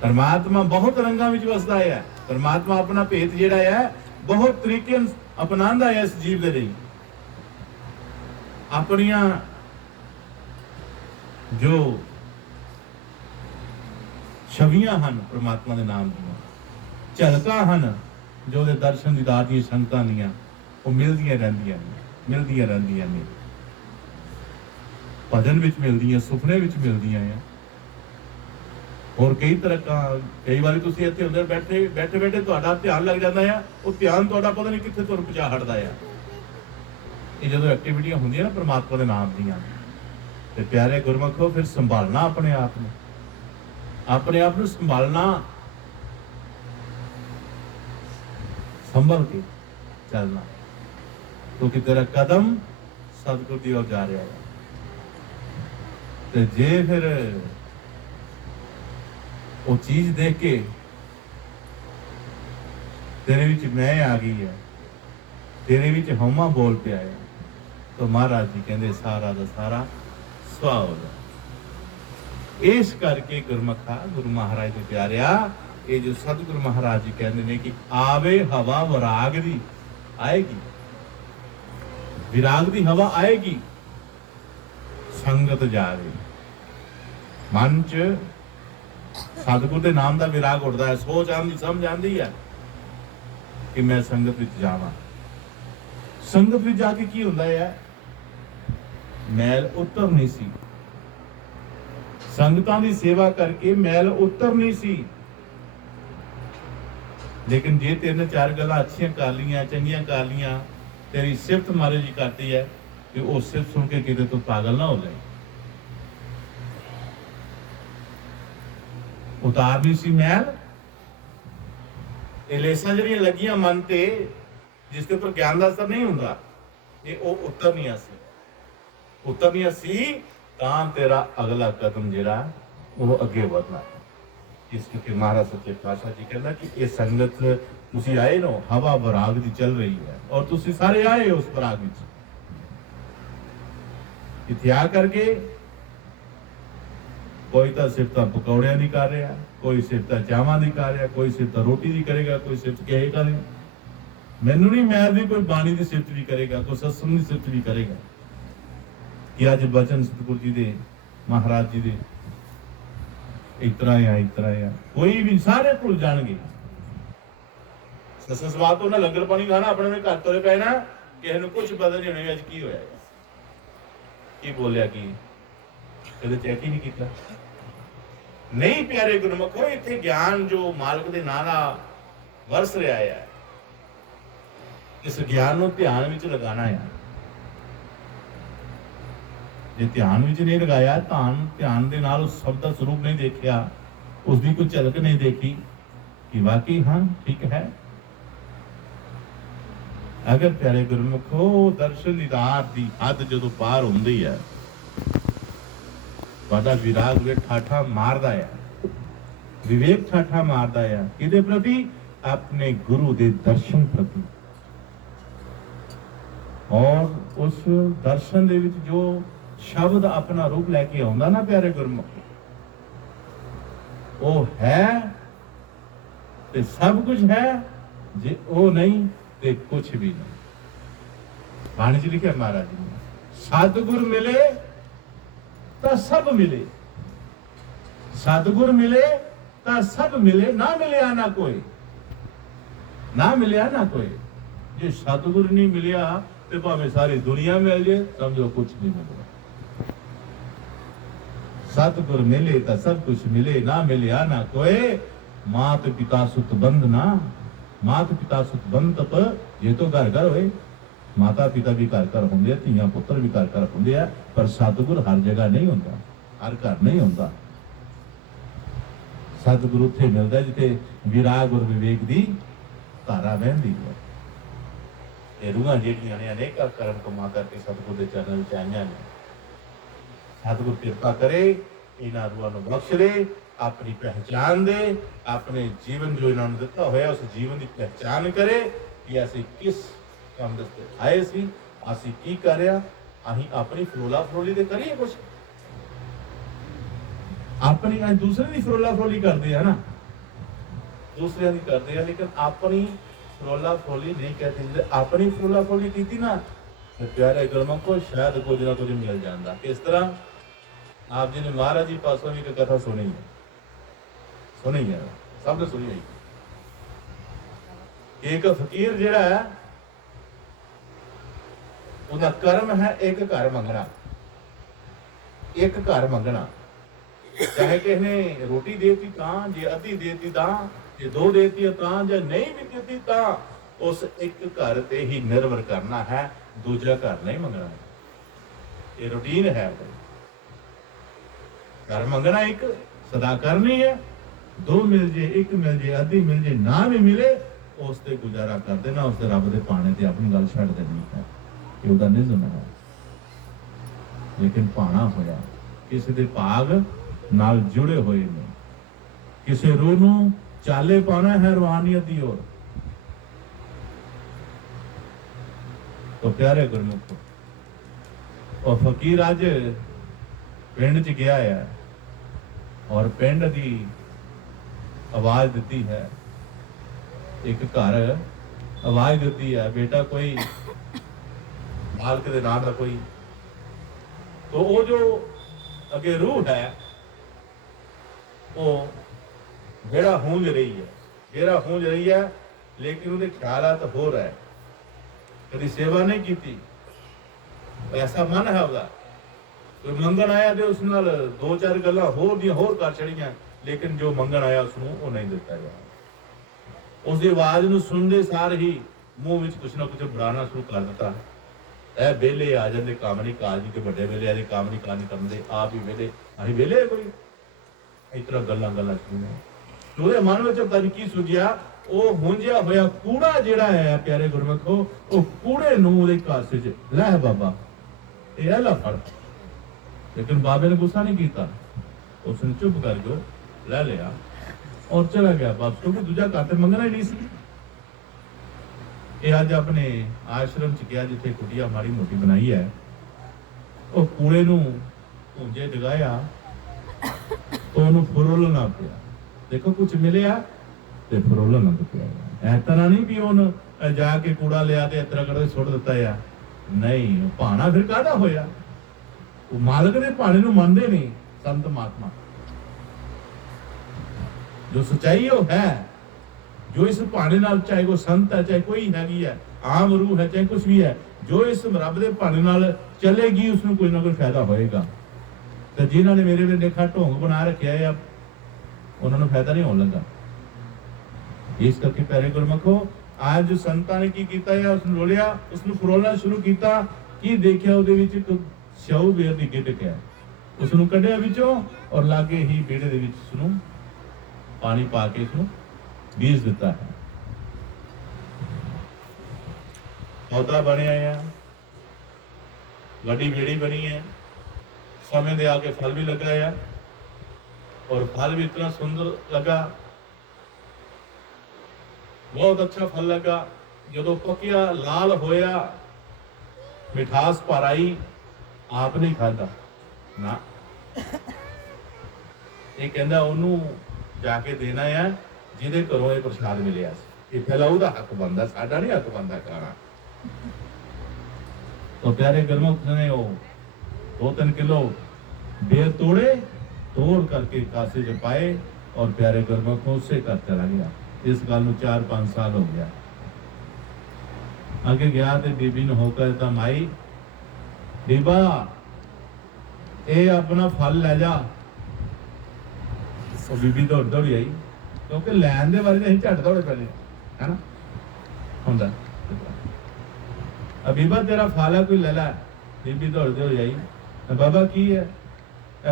ਪਰਮਾਤਮਾ ਬਹੁਤ ਰੰਗਾਂ ਵਿੱਚ ਵਸਦਾ ਹੈ। ਪਰਮਾਤਮਾ ਆਪਣਾ ਭੇਤ ਜਿਹੜਾ ਹੈ ਬਹੁਤ ਤਰੀਕੇ ਅਪਣਾਉਂਦਾ ਹੈ ਇਸ ਜੀਵ ਦੇ ਲਈ। ਆਪਣੀਆਂ ਜੋ ਛਵੀਆਂ ਹਨ ਪਰਮਾਤਮਾ ਦੇ ਨਾਮ ਦੀਆਂ, ਝਲਕਾਂ ਹਨ ਜੋ ਉਹਦੇ ਦਰਸ਼ਨ ਦੀਦਾਰ ਦੀਆਂ ਸੰਗਤਾਂ ਦੀਆਂ, ਉਹ ਮਿਲਦੀਆਂ ਰਹਿੰਦੀਆਂ ਨੇ। भजन विच मिलदियां, सुपने विच मिलदियां है, और कई तरह का कई बार तुसीं इत्थे अंदर बैठे बैठे तुहाडा ध्यान लग जाता है, वो ध्यान तुहाडा पता नहीं कित्थे तुहानूं पहुंचा हटदा है। ये जदों एक्टिविटियां होंदियां ना परमात्मा दे नाम दीयां, ते प्यारे गुरमखो फिर संभालना अपने आप नूं संभालना, संभल के चलना, क्योंकि तेरा कदम सतगुर दी ओर जा रहा है। ते जे फिर वो चीज देख के तेरे विच मैं आ गई है, तेरे विच हौमा बोल पिया है, तो महाराज जी कहते सारा दा सारा सुआ हो जाए। इस करके गुरमखा गुरु महाराज ने प्यारिया, ये जो सतगुरु महाराज जी कहते हैं कि आवे हवा विराग दी आएगी, विराग दी हवा आएगी, संगत जावे। मन च सतगुर के नाम का विराग उठता है, सोच आती, समझ आती है, कि मैं संगत विच जावां। संगत विच जाके की हुंदा है, मैल उतरनी सी। संगतां दी सेवा करके मैल उतरनी सी। लेकिन जे तेरे चार गल्लां अच्छियां कर लियां, चंगियां कर लियां, तेरी सिफत महाराज जी करती है कि वो सिर्फ सुन के किते तो पागल ना हो जाए। उतारनी सी मैल, ਇਹ ਲੇਸਾਂ ਜਿਹੜੀਆਂ ਲੱਗੀਆਂ ਮਨ ਤੇ ਜਿਸ ਦੇ ਉੱਪਰ ਗਿਆਨ ਦਾ ਅਸਰ ਨਹੀਂ ਹੁੰਦਾ, ਇਹ ਉਹ ਉਤਰਨੀਆਂ ਸੀ ਤਾਂ ਤੇਰਾ ਅਗਲਾ ਕਦਮ ਜਿਹੜਾ ਉਹ ਅੱਗੇ ਵਧਣਾ। ਇਸ ਕਰਕੇ ਮਹਾਰਾਜ ਸੱਚੇ ਪਾਤਸ਼ਾਹ ਜੀ ਕਹਿੰਦਾ ਕਿ ਇਹ ਸੰਗਤ ਤੁਸੀਂ ਆਏ ਨਾ, ਹਵਾ ਬਰਾਗ ਦੀ ਚੱਲ ਰਹੀ ਹੈ ਔਰ ਤੁਸੀਂ ਸਾਰੇ ਆਏ ਉਸ ਬਰਾਗ ਵਿੱਚ। ਇੱਥੇ ਆ ਕਰਕੇ कोई तो सिफत पकौड़िया की कर रहा, कोई सिफत चावां की कर रहा, कोई सिफत रोटी की करेगा, कोई सिफत कहेगा नहीं मैनू नहीं मैर दी, कोई बाणी की सिफत भी करेगा, कोई सत्संग की सिफत भी करेगा कि अज बचन सतगुरु जी दे महाराज जी दे इतना या कोई भी सारे भुल जाएंगे। सत्संग सभा तो लंगर पानी खाना अपने घर तुरे पैना, किसी ने कुछ पता नहीं होने अज की होया, की बोलिया, की कदे चेक ही नहीं किया। नहीं प्यारे गुरमुखो, इत्थे ज्ञान जो मालक दे नाम नाल वरस रहा है, इस ज्ञान नूं ध्यान विच लगाना है। जे ध्यान विच नहीं लगाया, ध्यान दे नाल उस शब्द दा स्वरूप नहीं देखिया, उसकी कोई झलक नहीं देखी कि वाकई हाँ ठीक है। अगर प्यारे गुरमुखो दर्शन दीदार दी हद जदों पार हुंदी है, ਤੁਹਾਡਾ ਵਿਰਾਗ ਵੇ ਠਾਠਾ ਮਾਰਦਾ ਹੈ, ਵਿਵੇਕ ਠਾਠਾ ਮਾਰਦਾ ਹੈ ਕਿਹਦੇ ਪ੍ਰਤੀ? ਆਪਣੇ ਗੁਰੂ ਦੇ ਦਰਸ਼ਨ ਪ੍ਰਤੀ। ਔਰ ਉਸ ਦਰਸ਼ਨ ਦੇ ਵਿੱਚ ਜੋ ਸ਼ਬਦ ਆਪਣਾ ਰੂਪ ਲੈ ਕੇ ਆਉਂਦਾ ਨਾ ਪਿਆਰੇ ਗੁਰਮੁਖ, ਉਹ ਹੈ ਤੇ ਸਭ ਕੁਝ ਹੈ, ਜੇ ਉਹ ਨਹੀਂ ਤੇ ਕੁਝ ਵੀ ਨਹੀਂ। ਬਾਣੀ ਚ ਲਿਖਿਆ ਮਹਾਰਾਜ ਜੀ ਨੇ, ਸਤਿਗੁਰ ਮਿਲੇ ਤਾਂ ਸਭ ਮਿਲੇ, ਸਤਿਗੁਰ ਮਿਲੇ ਤਾਂ ਸਭ ਮਿਲੇ, ਨਾ ਮਿਲਿਆ ਨਾ ਕੋਈ, ਨਾ ਮਿਲਿਆ ਨਾ ਕੋਈ। ਜੇ ਸਤਿਗੁਰ ਨਹੀਂ ਮਿਲਿਆ ਤੇ ਭਾਵੇਂ ਸਾਰੀ ਦੁਨੀਆ ਮਿਲ ਜੇ, ਸਮਝੋ ਕੁਝ ਨਹੀਂ ਮਿਲਦਾ। ਸਤਿਗੁਰ ਮਿਲੇ ਤਾਂ ਸਭ ਕੁਝ ਮਿਲੇ, ਨਾ ਮਿਲਿਆ ਨਾ ਕੋਈ। ਮਾਤ ਪਿਤਾ ਸੁਤ ਬੰਧ ਨਾ, ਮਾਤ ਪਿਤਾ ਸੁਤ ਬੰਧ ਤਪ ਜੇ ਤੋਂ ਘਰ ਘਰ ਹੋਏ। माता पिता भी घर घर होंगे, धीआं पुत्र भी घर घर होंगे, पर सतगुर हर जगह नहीं होता, हर घर नहीं होता। सतगुरु उत्थे मिलता जिथे विराग और विवेक की धारा बहती है। ये रूहां ਜਿਹੜੀਆਂ ਨੇ अनेक कर्म कमा करके सतगुर के चरणों में आईयां ने। सतगुर कृपा करे, इन्हां रूहां नूं बख्श ले, अपनी पहचान दे, अपने जीवन जो इन्हां नूं दिता होया उस जीवन की पहचान करे कि असीं किस ਕੰਮ ਦੇ ਆਏ ਸੀ, ਅਸੀਂ ਕੀ ਕਰ ਰਿਹਾ, ਅਸੀਂ ਆਪਣੀ ਫਰੋਲਾ ਫਰੋਲੀ ਦੇ ਕਰੀਏ ਕੁਛ, ਆਪਣੀ ਦੂਸਰੇ ਦੀ ਫਰੋਲਾ ਫਰੋਲੀ ਕਰਦੇ ਆ ਨਾ, ਦੂਸਰਿਆਂ ਦੀ ਕਰਦੇ ਆ, ਲੇਕਿਨ ਆਪਣੀ ਫਰੋਲਾ ਫਰੋਲੀ ਨਹੀਂ ਕਰਦੇ। ਜੇ ਆਪਣੀ ਫਰੋਲਾ ਫਰੋਲੀ ਕੀਤੀ ਨਾ ਤੇ ਪਿਆਰੇ ਗੁਰਮੁਖੋ ਸ਼ਾਇਦ ਕੁਝ ਨਾ ਕੁਝ ਮਿਲ ਜਾਂਦਾ। ਕਿਸ ਤਰ੍ਹਾਂ? ਆਪ ਜੀ ਨੇ ਮਹਾਰਾਜ ਜੀ ਪਾਸੋਂ ਵੀ ਇੱਕ ਕਥਾ ਸੁਣੀ ਹੈ, ਸਭ ਨੇ ਸੁਣੀ ਹੈ। ਇੱਕ ਫਕੀਰ ਜਿਹੜਾ ਹੈ, ਉਹਦਾ ਕਰਮ ਹੈ ਇੱਕ ਘਰ ਮੰਗਣਾ, ਇੱਕ ਘਰ ਮੰਗਣਾ। ਚਾਹੇ ਕਿਸੇ ਨੇ ਰੋਟੀ ਦੇਤੀ ਤਾਂ, ਜੇ ਅੱਧੀ ਦੇਤੀ ਤਾਂ, ਜੇ ਦੋ ਦੇਤੀ ਤਾਂ, ਜੇ ਨਹੀਂ ਵੀ ਦਿੱਤੀ ਤਾਂ ਉਸ ਇੱਕ ਘਰ ਤੇ ਹੀ ਨਿਰਭਰ ਕਰਨਾ ਹੈ, ਦੂਜਾ ਘਰ ਨਹੀਂ ਮੰਗਣਾ। ਇਹ ਰੂਟੀਨ ਹੈ। ਘਰ ਮੰਗਣਾ ਇੱਕ ਸਦਾ ਕਰਨੀ ਹੈ, ਦੋ ਮਿਲ ਜੇ, ਇੱਕ ਮਿਲ ਜੇ, ਅੱਧੀ ਮਿਲ ਜੇ, ਨਾ ਵੀ ਮਿਲੇ ਉਸ ਤੇ ਗੁਜ਼ਾਰਾ ਕਰ ਦੇਣਾ, ਉਸ ਤੇ ਰੱਬ ਦੇ ਪਾਣੇ ਤੇ ਆਪਣੀ ਗੱਲ ਛੱਡ ਦੇਣੀ ਹੈ। ਉਹਦਾ ਨਿਯਮ ਹੈ। ਲੇਕਿਨ ਪਾਣਾ ਹੋਇਆ ਕਿਸੇ ਦੇ ਭਾਗ ਨਾਲ ਜੁੜੇ ਹੋਏ ਨੇ, ਕਿਸੇ ਰੂਹ ਨੂੰ ਚਾਲੇ ਪਾਣਾ ਹੈ ਰੂਹਾਨੀਅਤ ਦੀ ओर। तो प्यारे गुरमुख, और फकीर अज पिंड च गया है और पिंड की आवाज दी है, एक घर आवाज दी है, बेटा कोई मालक के नाम का कोई, तो वो जो अगे रूह है वो जेड़ा हूंज रही है, लेकिन ਉਹਦੇ ਖਿਆਲਾਤ ਹੋਰ ਹੈ, ਕਦੀ ਸੇਵਾ ਨਹੀਂ ਕੀਤੀ। ਐਸਾ ਮਨ ਹੈ ਉਹਦਾ, ਕੋਈ ਮੰਗਣ ਆਇਆ ਤੇ ਉਸ ਨਾਲ ਦੋ ਚਾਰ ਗੱਲਾਂ ਹੋਰ ਦੀਆਂ ਹੋਰ ਕਰ ਛੜੀਆਂ, ਲੇਕਿਨ ਜੋ ਮੰਗਣ ਆਇਆ ਉਸ ਨੂੰ ਉਹ ਨਹੀਂ ਦਿੱਤਾ ਗਿਆ। ਉਸ ਦੀ ਆਵਾਜ਼ ਨੂੰ ਸੁਣਦੇ ਸਾਰ ਹੀ ਮੂੰਹ ਵਿੱਚ ਕੁਛ ਨਾ ਕੁਛ ਬਣਾਉਣਾ ਸ਼ੁਰੂ ਕਰ ਦਿੱਤਾ। ਇਹ ਵੇਲੇ ਆ ਜਾਂਦੇ ਕੰਮ ਨਹੀਂ ਕਾਜ ਕੇ ਵੱਡੇ ਵੇਲੇ ਆਦੇ ਕੰਮ ਨਹੀਂ ਕਾਜ ਕਰਦੇ, ਆਪ ਹੀ ਵੇਲੇ ਅਸੀਂ ਵੇਲੇ ਕੋਈ ਇਸ ਤਰ੍ਹਾਂ ਗੱਲਾਂ ਸ਼ੁਰੂ। ਉਹਦੇ ਮਨ ਵਿੱਚ ਪਤਾ ਕੀ ਸੁਝਿਆ, ਉਹ ਹੁੰਝਿਆ ਹੋਇਆ ਕੂੜਾ ਜਿਹੜਾ ਹੈ ਪਿਆਰੇ ਗੁਰਮਖੋ, ਉਹ ਕੂੜੇ ਨੂੰ ਉਹਦੇ ਕਾਸੇ 'ਚ ਲੈ ਬਾਬਾ ਇਹ ਆ ਲੈ ਫੜ। ਲੇਕਿਨ ਬਾਬੇ ਨੇ ਗੁੱਸਾ ਨਹੀਂ ਕੀਤਾ, ਉਸਨੇ ਚੁੱਪ ਕਰ ਜੋ ਲੈ ਲਿਆ ਔਰ ਚਲਾ ਗਿਆ ਵਾਪਸ, ਕਿਉਂਕਿ ਦੂਜਾ ਘਰ ਤੇ ਮੰਗਣਾ ਹੀ ਨਹੀਂ ਸੀ। ਇਹ ਅੱਜ ਆਪਣੇ ਆਸ਼ਰਮ 'ਚ ਗਿਆ ਜਿੱਥੇ ਕੁਟੀਆ ਮਾੜੀ ਮੋਟੀ ਬਣਾਈ ਹੈ, ਉਹ ਕੂੜੇ ਨੂੰ ਹੁੰਝੇ ਡਗਾਇਆ, ਉਹਨੂੰ ਫਰੋਲਣਾ ਪਿਆ। ਦੇਖੋ ਕੁਝ ਮਿਲਿਆ ਤੇ ਫਰੋਲਣਾ ਪਿਆ। ਐ ਤਰ੍ਹਾਂ ਨਹੀਂ ਵੀ ਉਹਨ ਜਾ ਕੇ ਕੂੜਾ ਲਿਆ ਤੇ ਇਸ ਤਰ੍ਹਾਂ ਕਰਦੇ ਸੁੱਟ ਦਿੱਤਾ ਆ, ਨਹੀਂ। ਭਾਣਾ ਫਿਰ ਕਾਹਦਾ ਹੋਇਆ? ਉਹ ਮਾਲਕ ਦੇ ਭਾਣੇ ਨੂੰ ਮੰਨਦੇ ਨਹੀਂ ਸੰਤ ਮਹਾਤਮਾ। ਜੋ ਸੱਚਾਈ ਉਹ ਹੈ, ਜੋ ਇਸ ਭਾਣੇ ਨਾਲ, ਚਾਹੇ ਉਹ ਸੰਤ ਹੈ, ਚਾਹੇ ਕੋਈ ਹੈਗੀ ਹੈ ਆਮ ਰੂਹ ਹੈ, ਚਾਹੇ ਕੁਛ ਵੀ ਹੈ, ਜੋ ਇਸ ਰੱਬ ਦੇ ਭਾਣੇ ਨਾਲ ਚੱਲੇਗੀ ਉਸ ਨੂੰ ਕੋਈ ਨਾ ਕੋਈ ਫਾਇਦਾ ਹੋਏਗਾ। ਤੇ ਜਿਨ੍ਹਾਂ ਨੇ ਮੇਰੇ ਦੇਖਾ ਢੋਂਗ ਬਣਾ ਰੱਖਿਆ ਹੈ, ਉਹਨਾਂ ਨੂੰ ਫਾਇਦਾ ਨਹੀਂ ਹੋਣ ਲੱਗਾ। ਇਸ ਕਰਕੇ ਪਿਆਰੇ ਗੁਰਮਖੋ, ਅੱਜ ਸੰਤਾਂ ਨੇ ਕੀ ਕੀਤਾ ਹੈ, ਉਸ ਨੂੰ ਰੋਲਿਆ, ਉਸ ਨੂੰ ਫਰੋਲਣਾ ਸ਼ੁਰੂ ਕੀਤਾ। ਕੀ ਦੇਖਿਆ ਉਹਦੇ ਵਿੱਚ ਇੱਕ ਸ਼ਉ ਬੇਰ ਦੀ ਗਿੱਟਕ ਹੈ, ਉਸ ਨੂੰ ਕੱਢਿਆ ਵਿੱਚੋਂ ਔਰ ਲਾਗੇ ਹੀ ਵਿਹੜੇ ਦੇ ਵਿੱਚ ਉਸ ਨੂੰ ਪਾਣੀ ਪਾ ਕੇ ਇਸ ਨੂੰ ਬੀਜ ਦਿੱਤਾ ਹੈ। ਪੌਦਾ ਬਣਿਆ ਆ, ਵੱਡੀ ਬੇੜੀ ਬਣੀ ਹੈ, समय दे आके फल भी लगा है और फल भी इतना सुंदर लगा, बहुत अच्छा फल लगा। जो पकिया लाल होया, मिठास भर आई, आप नहीं खादा ना, ये कहता ओनू जाके देना है जिहदे घरों ये प्रसाद मिलिया। ये पहला उहदा हक बनदा, साडा नहीं हक बनदा खाना। तो प्यारे गुरमुख ने 2-3 किलो बेर तोड़े, तोड़ करके कासे च पाए और प्यारे गुरमुख उससे कर चला गया। इस गल 4-5 साल हो गया। आगे गया तो बीबी ने होकर कहता, माई बीबा ये अपना फल ले जा। तो बीबी दौड़ दौड़ी आई, क्योंकि लैन दे बारे झट दौड़े पहले है ना होंदा। बीबा तेरा फल है, कोई ले ला। बीबी दौड़ दौड़ी आई, बाबा की है?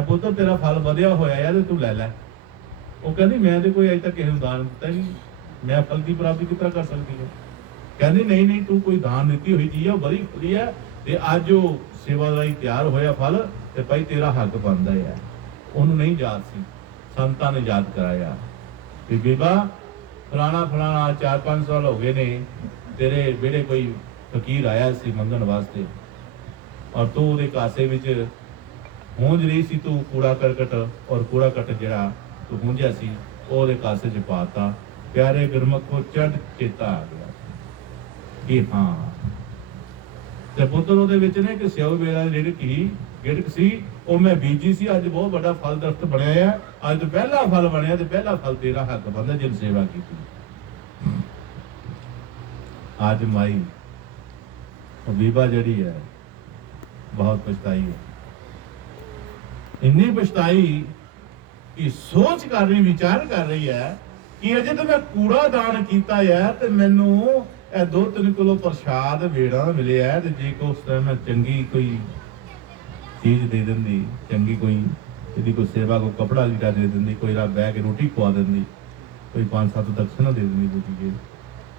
पुत्र तेरा फल वधिया होया है, तू ले लै। वो कहती मैं तो कोई अज तक किसी दान दिता नहीं, मैं फल की प्राप्ति किस तरह कर सकती है? कहती नहीं नहीं, तू कोई दान दी हुई चीज है, बड़ी खुली है, ते अज जो सेवादारी तैयार होया फल ते भाई तेरा हक बनता है। उन्होंने नहीं याद सी, संतां ने याद कराया कि बीबा फलाना फलाना 4-5 साल हो गए ने तेरे बेड़े कोई फकीर आया सी मंगण वास्ते और तू उहदे कासे विच हूंज रही सी, तू कूड़ा करकट और कूड़ा कट जड़ा तू हूंजा सी ओहदे कासे च पाता। प्यारे गुरमुखो चढ़ चेता आ गया कि हाँ ते पुत्र ओहदे विच ने कि स्यौ बेरा दी गिड़क सी, ਉਹ मैं बीजी सी, अज बहुत बड़ा फल दरख्त बनया है, अज तो पहला फल बनया ते पहला फल तेरा हक बनदा जिन सेवा की। आज माई बीबा जड़ी है बहुत पछताई है, इन्नी पछताई कि सोच कर रही, विचार कर रही है कि अजे तो मैं कूड़ा दान किया है तो मैनू 2-3 किलो प्रसाद बेड़ा मिले है, तो जे को उस टाइम मैं चंगी कोई चीज दे दी, चंगी कोई कोई सेवा, कोई कपड़ा लीड़ा दे दी, कोई रात बह के रोटी खवा दी, कोई 5-7 दक्षिणा दे दी दूजी के,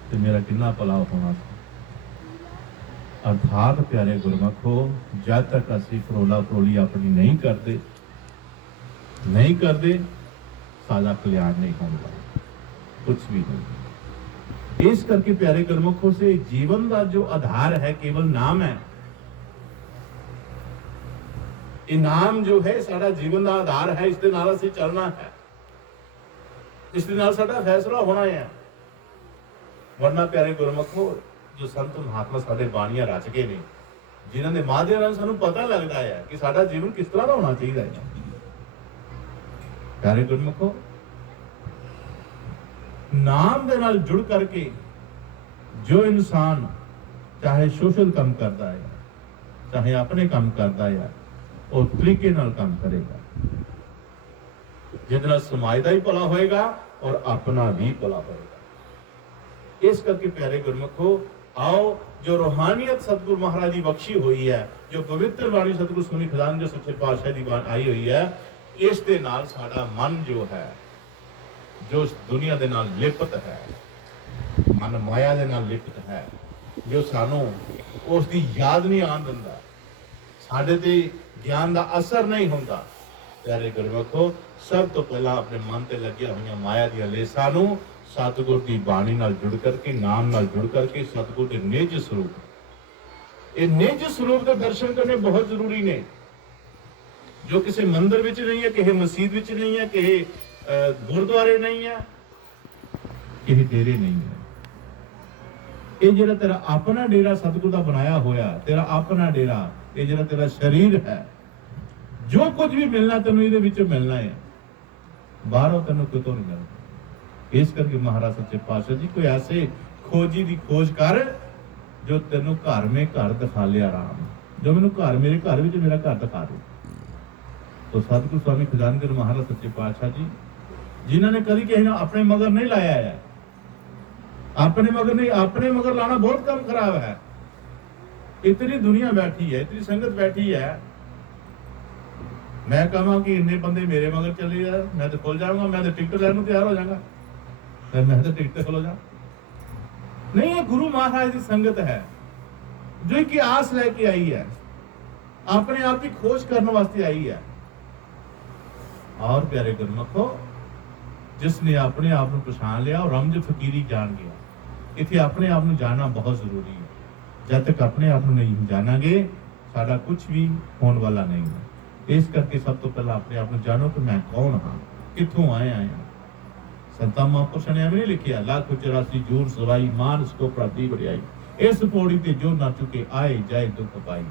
तो मेरा कितना भला होना था। अर्थात प्यारे गुरमुखो, जब तक असी फरोला फरोली अपनी नहीं करते सादा कल्याण नहीं होगा, कुछ भी नहीं। इस करके प्यारे गुरमुखों से जीवन का जो आधार है केवल नाम है। ये नाम जो है साडा जीवन का आधार है, इसके नाल असीं चलना है, इसके नाल साडा फैसला होना है। वरना प्यारे गुरमुखो, जो संत महात्मा साडे बाणियां रच गए ने, जिन्हां दे माध्यम नाल सानूं पता लगदा है कि साडा जीवन किस तरह का होना चाहिए है। प्यारे गुरमुखो, नाम दे नाल जुड़ करके जो इंसान चाहे सोशल काम करता है चाहे अपने काम करता है ਉਹ ਤਰੀਕੇ ਨਾਲ ਕੰਮ ਕਰੇਗਾ ਜਿਹਦੇ ਨਾਲ ਸਮਾਜ ਦਾ ਹੀ ਭਲਾ ਹੋਏਗਾ ਔਰ ਆਪਣਾ ਵੀ ਭਲਾ ਹੋਏਗਾ। ਇਸ ਕਰਕੇ ਪਿਆਰੇ ਗੁਰਮੁਖੋ आओ जो रूहानियत सतगुरु महाराज की बख्शी हुई है, जो पवित्र बाणी सतगुरु सोनी खजान जो सच्चे पातशाह की बाण आई हुई है, इस दे नाल साडा मन जो है जो दुनिया दे नाल लिपत है, मन माया दे नाल लिपत है, जो सानू उस दी याद नहीं आन दिंदा, साडे ते ज्ञान दा असर नहीं हुंदा। प्यारे गुरमुखो सब तो पहला अपने मन ते लगिया हुई माया दी लेसां नू सतगुर की बाणी नाल जुड़ करके नाम नाल जुड़ करके सतगुर के निज स्वरूप, ये निज स्वरूप के दर्शन करने बहुत जरूरी ने, जो किसी मंदिर विच नहीं है, किसी मसीत विच नहीं है, किसी गुरुद्वारे नहीं है, किसी डेरे नहीं है। ये जेड़ा तेरा अपना डेरा सतगुर का बनाया होया, तेरा अपना डेरा, ये जेड़ा तेरा शरीर है, जो कुछ भी मिलना तेनों इहदे विच मिलना है, बाहरों तेनों कितों नहीं मिलना। इस करके महाराज सच्चे पातशाह जी कोई ऐसे खोजी दी खोज कर जो तेनों घर में घर दिखा लिया राम, जो मैनू घर मेरे घर में मेरा घर दिखा दे। तो सतगुरु स्वामी खजानगर महाराज सच्चे पातशाह जी जिन्होंने कभी किसी ने अपने मगर नहीं लाया है, अपने मगर नहीं, अपने मगर लाना बहुत कम खराब है। इतनी दुनिया बैठी है, इतनी संगत बैठी है, मैं कहा कि इन्ने बंदे मेरे मगर चले जाए मैं तो खुल जाऊंगा, मैं तो टिकट लैन तैयार हो जाऊंगा, मैं तो टिकट खलो जा। नहीं, ये गुरु महाराज की संगत है जो एक आस लेके आई है, अपने आप की खोज करने वास्ते आई है। और प्यारे गुरमुखो जिसने अपने आप को पछाण लिया और रमज फकीरी जान गया, इतने अपने आप को जानना बहुत जरूरी है। जब तक अपने आप को नहीं जानांगे साडा कुछ भी होने वाला नहीं है। इस करके सब तो पहला अपने आप को जानो कि मैं कौन हाँ, कितों आया हाँ। संता महापुरुष ने नहीं लिखिया लाख 84 जूर सवाई मान इसको प्राप्ति बढ़ियाई, इस पौड़ी ते जो ना चुके आए जाए दुख पाई।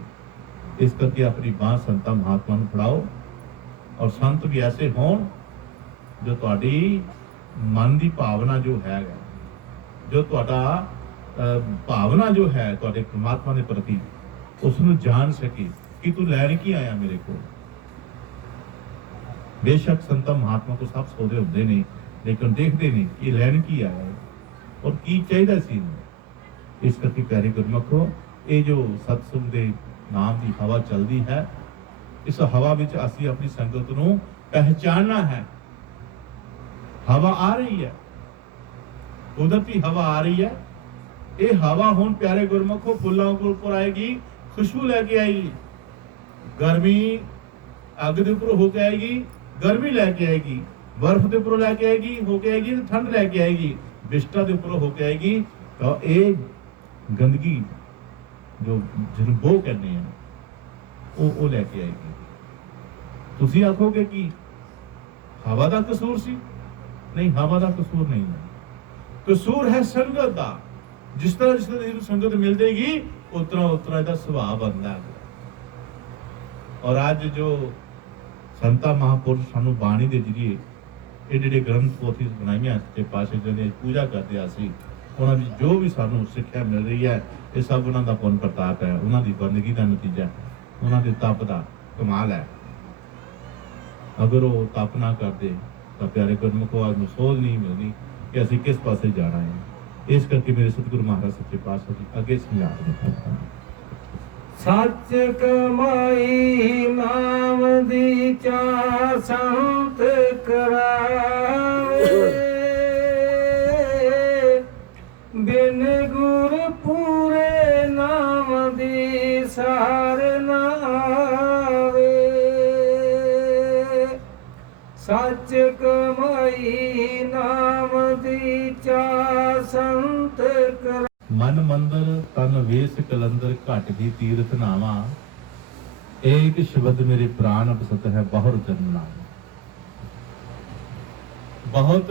इस करके अपनी बात संता महात्मा को फड़ाओ और संत भी ऐसे होन जो तुहाडी मन की भावना जो है, जो तुहाडा भावना जो है तुहाडे परमात्मा के प्रति उसनू जान सके कि तू लैण की आया मेरे को। बेशक संता महात्मा को सब सौदे होंदे ने, लेकिन देखते नहीं कि लैन की आया है और की चाहिए सी। इस करके प्यारे गुरमुखो ये जो सत्संग के नाम की हवा चलती है, इस हवा विच असी अपनी संगत नूं पहचानना है। हवा आ रही है, कुदरती हवा आ रही है, ये हवा हुण प्यारे गुरमुखो फुल्लों के ऊपर आएगी, खुशबू लेके आएगी, गर्मी अग दे उपर होके आएगी, गर्मी लेके आएगी, बर्फ के ऊपर लैके आएगी होके आएगी, ठंड लैके आएगी, बिस्टा के ऊपर होके आएगी। तो ये गंदगी जो जिन्होंने बो कहने हैं वो लैके आएगी। तुसी आखोगे कि हवा का कसूर सी, नहीं, हवा का कसूर नहीं है, कसूर है संगत का। जिस तरह संगत मिल जाएगी उतना उतना इसका सुभाव बनता है। और आज जो संता महापुरुष सानू बाणी के जरिए एडे ग्रंथ पोथी बनाइया सच्चे पातशाह जी पूजा करते असी, उन्होंने जो भी सानू सिक्ख्या मिल रही है ये सब उन्हों का पुन प्रताप है, उन्होंने बंदगी का नतीजा, उन्होंने तप का कमाल है। अगर वो तप ना करते तो प्यारे गुरमुखो आज सोच नहीं मिलनी कि असी किस पासे जाना है। इस करके मेरे सतगुरु महाराज सच्चे पातशाह जी अगे समझा सच कमाई नाम दी चा संत करावे, बिन गुर पूरे नाम दी सार नावे। सच कमाई नाम दी चा संत करावे, मन मंदिर तन वेश कलंदर घट दी तीरथ नावा, एक शब्द मेरे प्राण बसत है बहुर जन्म नाम। बहुत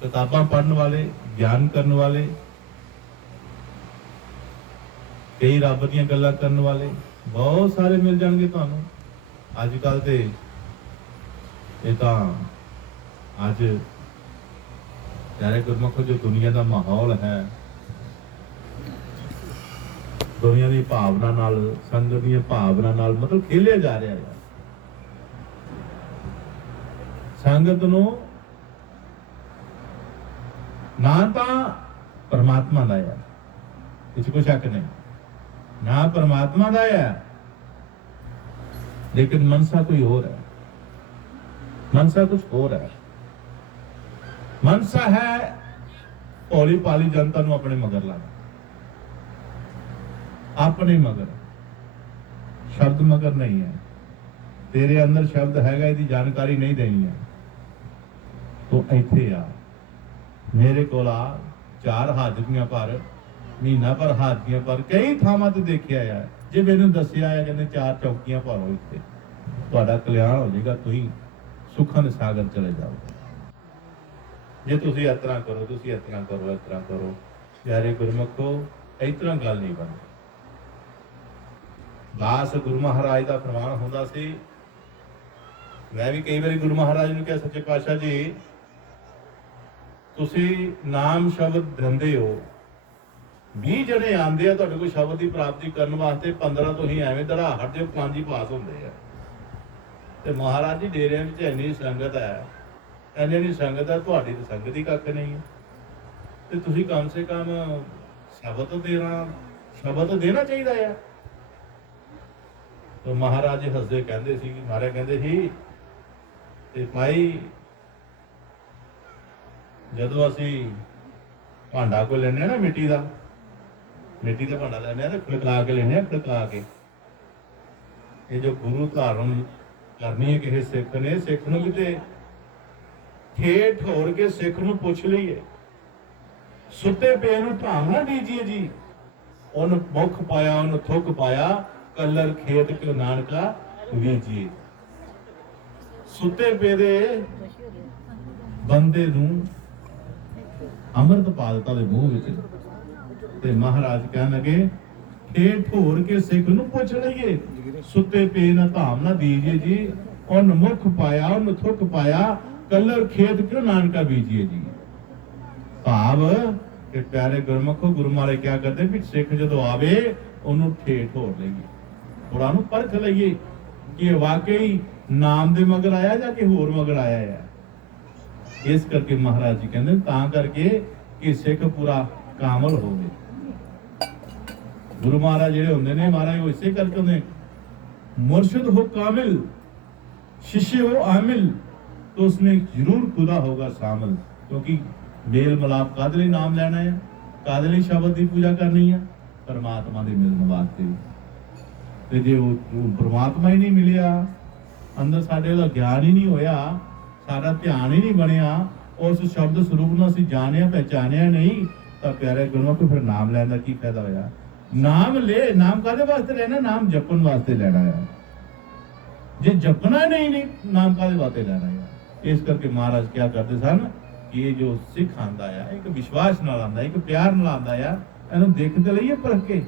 किताबां पढ़ने वाले, ज्ञान करने वाले, कई रब दी गल्लां करने वाले बहुत सारे मिल जाएंगे तुहानू। अजकल ते ये तां अज प्यारे गुरमुखो जो दुनिया का माहौल है ਦੁਨੀਆ ਦੀ ਭਾਵਨਾ ਨਾਲ, ਸੰਗਤ ਦੀ ਭਾਵਨਾ ਨਾਲ ਮਤਲਬ ਖੇਲਿਆ ਜਾ ਰਿਹਾ ਹੈ। ਸੰਗਤ ਨੂੰ ਨਾ ਤਾਂ ਪਰਮਾਤਮਾ ਦਾ ਹੈ, ਇਸ ਕੋਈ ਸ਼ੱਕ ਨਹੀਂ, ਨਾ ਪਰਮਾਤਮਾ ਦਾ ਹੈ, ਲੇਕਿਨ ਮਨਸਾ ਕੋਈ ਹੋਰ ਹੈ, ਮਨਸਾ ਕੁਝ ਹੋਰ ਹੈ। ਮਨਸਾ ਹੈ ਭੋਲੀ ਭਾਲੀ ਜਨਤਾ ਨੂੰ ਆਪਣੇ ਮਗਰ ਲਾਣਾ, ਆਪਣੇ ਮਗਰ, ਸ਼ਬਦ ਮਗਰ ਨਹੀਂ ਹੈ। ਤੇਰੇ ਅੰਦਰ ਸ਼ਬਦ ਹੈਗਾ, ਇਹਦੀ ਜਾਣਕਾਰੀ ਨਹੀਂ ਦੇਣੀ ਹੈ, ਤੂੰ ਇੱਥੇ ਆ, ਮੇਰੇ ਕੋਲ ਆ। 4 ਹਾਜ਼ਰੀਆਂ ਪਰ, ਮਹੀਨਾ ਪਰ ਹਾਜ਼ਰੀਆਂ ਪਰ, ਕਈ ਥਾਵਾਂ ਤੇ ਦੇਖਿਆ ਆ। ਜੇ ਮੈਨੂੰ ਦੱਸਿਆ ਆ ਕਹਿੰਦੇ 4 ਚੌਕੀਆਂ ਭਰੋ, ਇੱਥੇ ਤੁਹਾਡਾ ਕਲਿਆਣ ਹੋ ਜਾਏਗਾ, ਤੁਸੀਂ ਸੁੱਖਾਂ ਦੇ ਸਾਗਰ ਚਲੇ ਜਾਓ। ਜੇ ਤੁਸੀਂ ਇਸ ਤਰ੍ਹਾਂ ਕਰੋ, ਤੁਸੀਂ ਇਸ ਤਰ੍ਹਾਂ ਕਰੋ, ਇਸ ਤਰ੍ਹਾਂ ਕਰੋ। ਪਿਆਰੇ ਗੁਰਮੁਖੋ, ਇਸ ਤਰ੍ਹਾਂ ਗੱਲ ਨਹੀਂ ਬਣਦੀ। ਦਾਸ ਗੁਰੂ ਮਹਾਰਾਜ ਦਾ ਫਰਮਾਨ ਹੁੰਦਾ ਸੀ। ਮੈਂ ਵੀ ਕਈ ਵਾਰੀ ਗੁਰੂ ਮਹਾਰਾਜ ਨੂੰ ਕਿਹਾ, ਸੱਚੇ ਪਾਤਸ਼ਾਹ ਜੀ ਤੁਸੀਂ ਨਾਮ ਸ਼ਬਦ ਦਿੰਦੇ ਹੋ, 20 ਜਣੇ ਆਉਂਦੇ ਆ ਤੁਹਾਡੇ ਕੋਲ ਸ਼ਬਦ ਦੀ ਪ੍ਰਾਪਤੀ ਕਰਨ ਵਾਸਤੇ, 15 ਤੋਂ ਹੀ ਐਵੇਂ ਧੜਾਹਟ ਦੇ 5 ਹੀ ਪਾਸ ਹੁੰਦੇ ਆ। ਤੇ ਮਹਾਰਾਜ ਜੀ ਡੇਰਿਆਂ ਵਿੱਚ ਇੰਨੀ ਸੰਗਤ ਹੈ, ਇੰਨੀ ਸੰਗਤ ਹੈ, ਤੁਹਾਡੀ ਤਾਂ ਸੰਗਤ ਹੀ ਕੱਖ ਨਹੀਂ ਹੈ, ਤੇ ਤੁਸੀਂ ਕਮ ਸੇ ਕਮ ਸ਼ਬਦ ਦੇਣਾ ਚਾਹੀਦਾ ਆ। ਤੇ ਮਹਾਰਾਜ ਜੀ ਹੱਸਦੇ ਕਹਿੰਦੇ ਸੀ, ਮਹਾਰਾਜ ਕਹਿੰਦੇ ਸੀ ਤੇ ਭਾਈ ਜਦੋਂ ਅਸੀਂ ਭਾਂਡਾ ਕੋਈ ਲੈਣੇ ਆ ਨਾ, ਮਿੱਟੀ ਦਾ ਭਾਂਡਾ ਲੈਣੇ ਆ ਤੇ ਖੜਕਾ ਕੇ ਲੈਣੇ ਆ, ਖੜਕਾ ਕੇ। ਇਹ ਜੋ ਗੁਰੂ ਧਾਰਨ ਕਰਨੀ ਹੈ ਕਿਸੇ ਸਿੱਖ ਨੇ, ਸਿੱਖ ਨੂੰ ਕਿਤੇ ਠੇਠ ਹੋਰ ਕੇ ਸਿੱਖ ਨੂੰ ਪੁੱਛ ਲਈਏ, ਸੁੱਤੇ ਪਏ ਨੂੰ ਢਾਮ ਨਾ ਦੀਜੀਏ ਜੀ, ਉਹਨੂੰ ਮੁੱਖ ਪਾਇਆ, ਉਹਨੂੰ ਥੁੱਕ ਪਾਇਆ, ਕਲਰ ਖੇਤ ਕਿਉਂ ਨਾਨਕਾ ਵੇਜੀਏ। ਸੁੱਤੇ ਪਏ ਦੇ ਬੰਦੇ ਨੂੰ ਅੰਮ੍ਰਿਤ ਪਾ ਦਿੱਤਾ ਦੇ ਮੂੰਹ ਵਿੱਚ, ਤੇ ਮਹਾਰਾਜ ਕਹਿਣ ਲੱਗੇ ਠੇਠ ਹੋਰ ਕੇ ਸਿੱਖ ਨੂੰ ਪੁੱਛ ਲਈਏ, ਸੁੱਤੇ ਪਏ ਨਾ ਧਾਮ ਨਾ ਦੀਜੀਏ ਜੀ, ਉਹਨ ਮੁੱਖ ਪਾਇਆ, ਉਹਨੂੰ ਥੁੱਕ ਪਾਇਆ, ਕਲਰ ਖੇਤ ਕਿਉਂ ਨਾਨਕਾ ਬੀਜੀਏ ਜੀ। ਭਾਵ ਕਿ ਪਿਆਰੇ ਗੁਰਮੁਖੋ, ਗੁਰੂ ਮਹਾਰਾਜ ਕਿਆ ਕਰਦੇ ਵੀ ਸਿੱਖ ਜਦੋਂ ਆਵੇ ਉਹਨੂੰ ਠੇਠ ਹੋਰ ਲਈਏ, ਥੋੜਾ ਨੂੰ ਪਰਖ ਲਈਏ ਕਿ ਵਾਕਈ ਨਾਮ ਦੇ ਮਗਰ ਆਇਆ ਜਾਂ ਕਿ ਹੋਰ ਮਗਰ ਆਇਆ ਹੈ। ਇਸ ਕਰਕੇ ਮਹਾਰਾਜ ਜੀ ਕਹਿੰਦੇ ਤਾਂ ਕਰਕੇ ਕਿ ਸਿੱਖ ਪੂਰਾ ਕਾਮਲ ਹੋਵੇ। ਗੁਰੂ ਮਹਾਰਾਜ ਜਿਹੜੇ ਹੁੰਦੇ ਨੇ, ਮਹਾਰਾਜ ਉਹ ਇਸੇ ਕਰਕੇ ਹੁੰਦੇ, मुर्शिद हो कामिल, शिष्य हो आमिल, तो उसमें जरूर खुदा होगा शामिल। क्योंकि मेल मिलाप कादे लई नाम लेना है, कादे लई शब्द की पूजा करनी है, परमात्मा के मिलने वास्ते। ते जे वो परमात्मा ही नहीं मिलिया, अंदर साडे दा ज्ञान ही नहीं होया, साडा ध्यान ही नहीं बनिया, उस शब्द स्वरूप नूं असीं जानिया पहचानिया नहीं, तो प्यारे गुरुओं को फिर नाम लैण दा की फायदा होया। नाम ले, नाम कादे वास्ते लेना, नाम जपन वास्ते लेना है। जे जपना नहीं नाम कादे वास्ते लेना है। इस करके महाराज क्या करते सन कि ये जो सिख आंदा है, एक विश्वास नाल आंदा, एक प्यार नाल आंदा है, इहनूं देखते लईए परख के।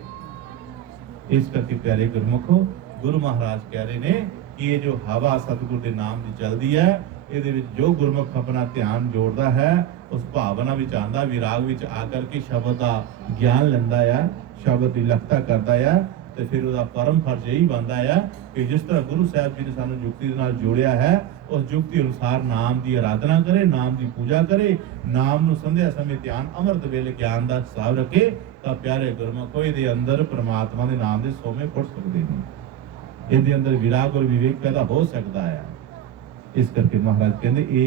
इस करके प्यारे गुरमुखो, गुरु महाराज कह रहे ने कि ये जो हवा सतगुर के नाम की चलती है, ਇਹਦੇ ਵਿੱਚ ਜੋ ਗੁਰਮੁਖ ਆਪਣਾ ਧਿਆਨ ਜੋੜਦਾ ਹੈ, ਉਸ ਭਾਵਨਾ ਵਿੱਚ ਆਂਦਾ, ਵਿਰਾਗ ਵਿੱਚ ਆ ਕਰਕੇ ਸ਼ਬਦ ਦਾ ਗਿਆਨ ਲੈਂਦਾ ਆ, ਸ਼ਬਦ ਦੀ ਲਖਤਾ ਕਰਦਾ ਆ, ਤੇ ਫਿਰ ਉਹਦਾ ਪਰਮ ਫਰਜ਼ ਇਹੀ ਬਣਦਾ ਆ ਕਿ ਜਿਸ ਤਰ੍ਹਾਂ ਗੁਰੂ ਸਾਹਿਬ ਜੀ ਨੇ ਸਾਨੂੰ ਯੁਕਤੀ ਦੇ ਨਾਲ ਜੋੜਿਆ ਹੈ, ਉਸ ਯੁਕਤੀ ਅਨੁਸਾਰ ਨਾਮ ਦੀ ਆਰਾਧਨਾ ਕਰੇ, ਨਾਮ ਦੀ ਪੂਜਾ ਕਰੇ, ਨਾਮ ਨੂੰ ਸੰਧਿਆ ਸਮੇਂ ਧਿਆਨ, ਅੰਮ੍ਰਿਤ ਵੇਲੇ ਗਿਆਨ ਦਾ ਹਿਸਾਬ ਰੱਖੇ, ਤਾਂ ਪਿਆਰੇ ਗੁਰਮੁਖੋ ਇਹਦੇ ਅੰਦਰ ਪ੍ਰਮਾਤਮਾ ਦੇ ਨਾਮ ਦੇ ਸੋਮੇ ਫੁੱਟ ਸਕਦੇ ਨੇ, ਇਹਦੇ ਅੰਦਰ ਵਿਰਾਗ ਔਰ ਵਿਵੇਕ ਪੈਦਾ ਹੋ ਸਕਦਾ ਹੈ। इस करके महाराज कहते ये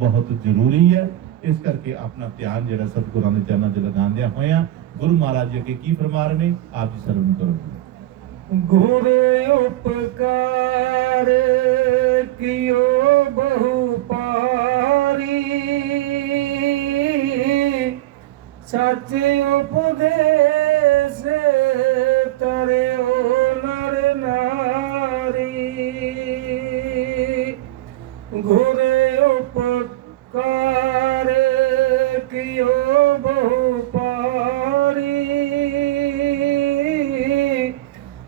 बहुत जरूरी है। इस करके अपना ध्यान जो सतगुरां दे चरणों च लगांदे होया गुरु महाराज जी अगे की फरमा रहे हैं, आप जी सरवण करो। गुरु उपकार कियो बहु पारी, सच उपदेश तरे नर नारी। घोरे उपकार कियो बहु पारी,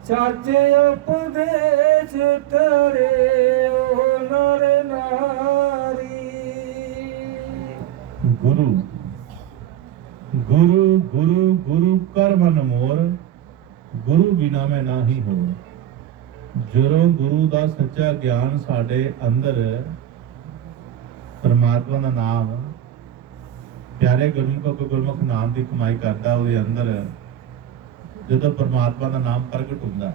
सच उपदेश तरे नर नारी। गुरु गुरु गुरु गुरु कर मन मोर, ਗੁਰੂ ਬਿਨਾ ਮੈਂ ਨਾਹੀ ਹੋ। ਜਦੋਂ ਗੁਰੂ ਦਾ ਸੱਚਾ ਗਿਆਨ ਸਾਡੇ ਅੰਦਰ, ਪਰਮਾਤਮਾ ਦਾ ਨਾਮ, ਪਿਆਰੇ ਗੁਰਮੁਖ ਨਾਮ ਦੀ ਕਮਾਈ ਕਰਦਾ, ਉਹਦੇ ਅੰਦਰ ਜਦੋਂ ਪਰਮਾਤਮਾ ਦਾ ਨਾਮ ਪ੍ਰਗਟ ਹੁੰਦਾ,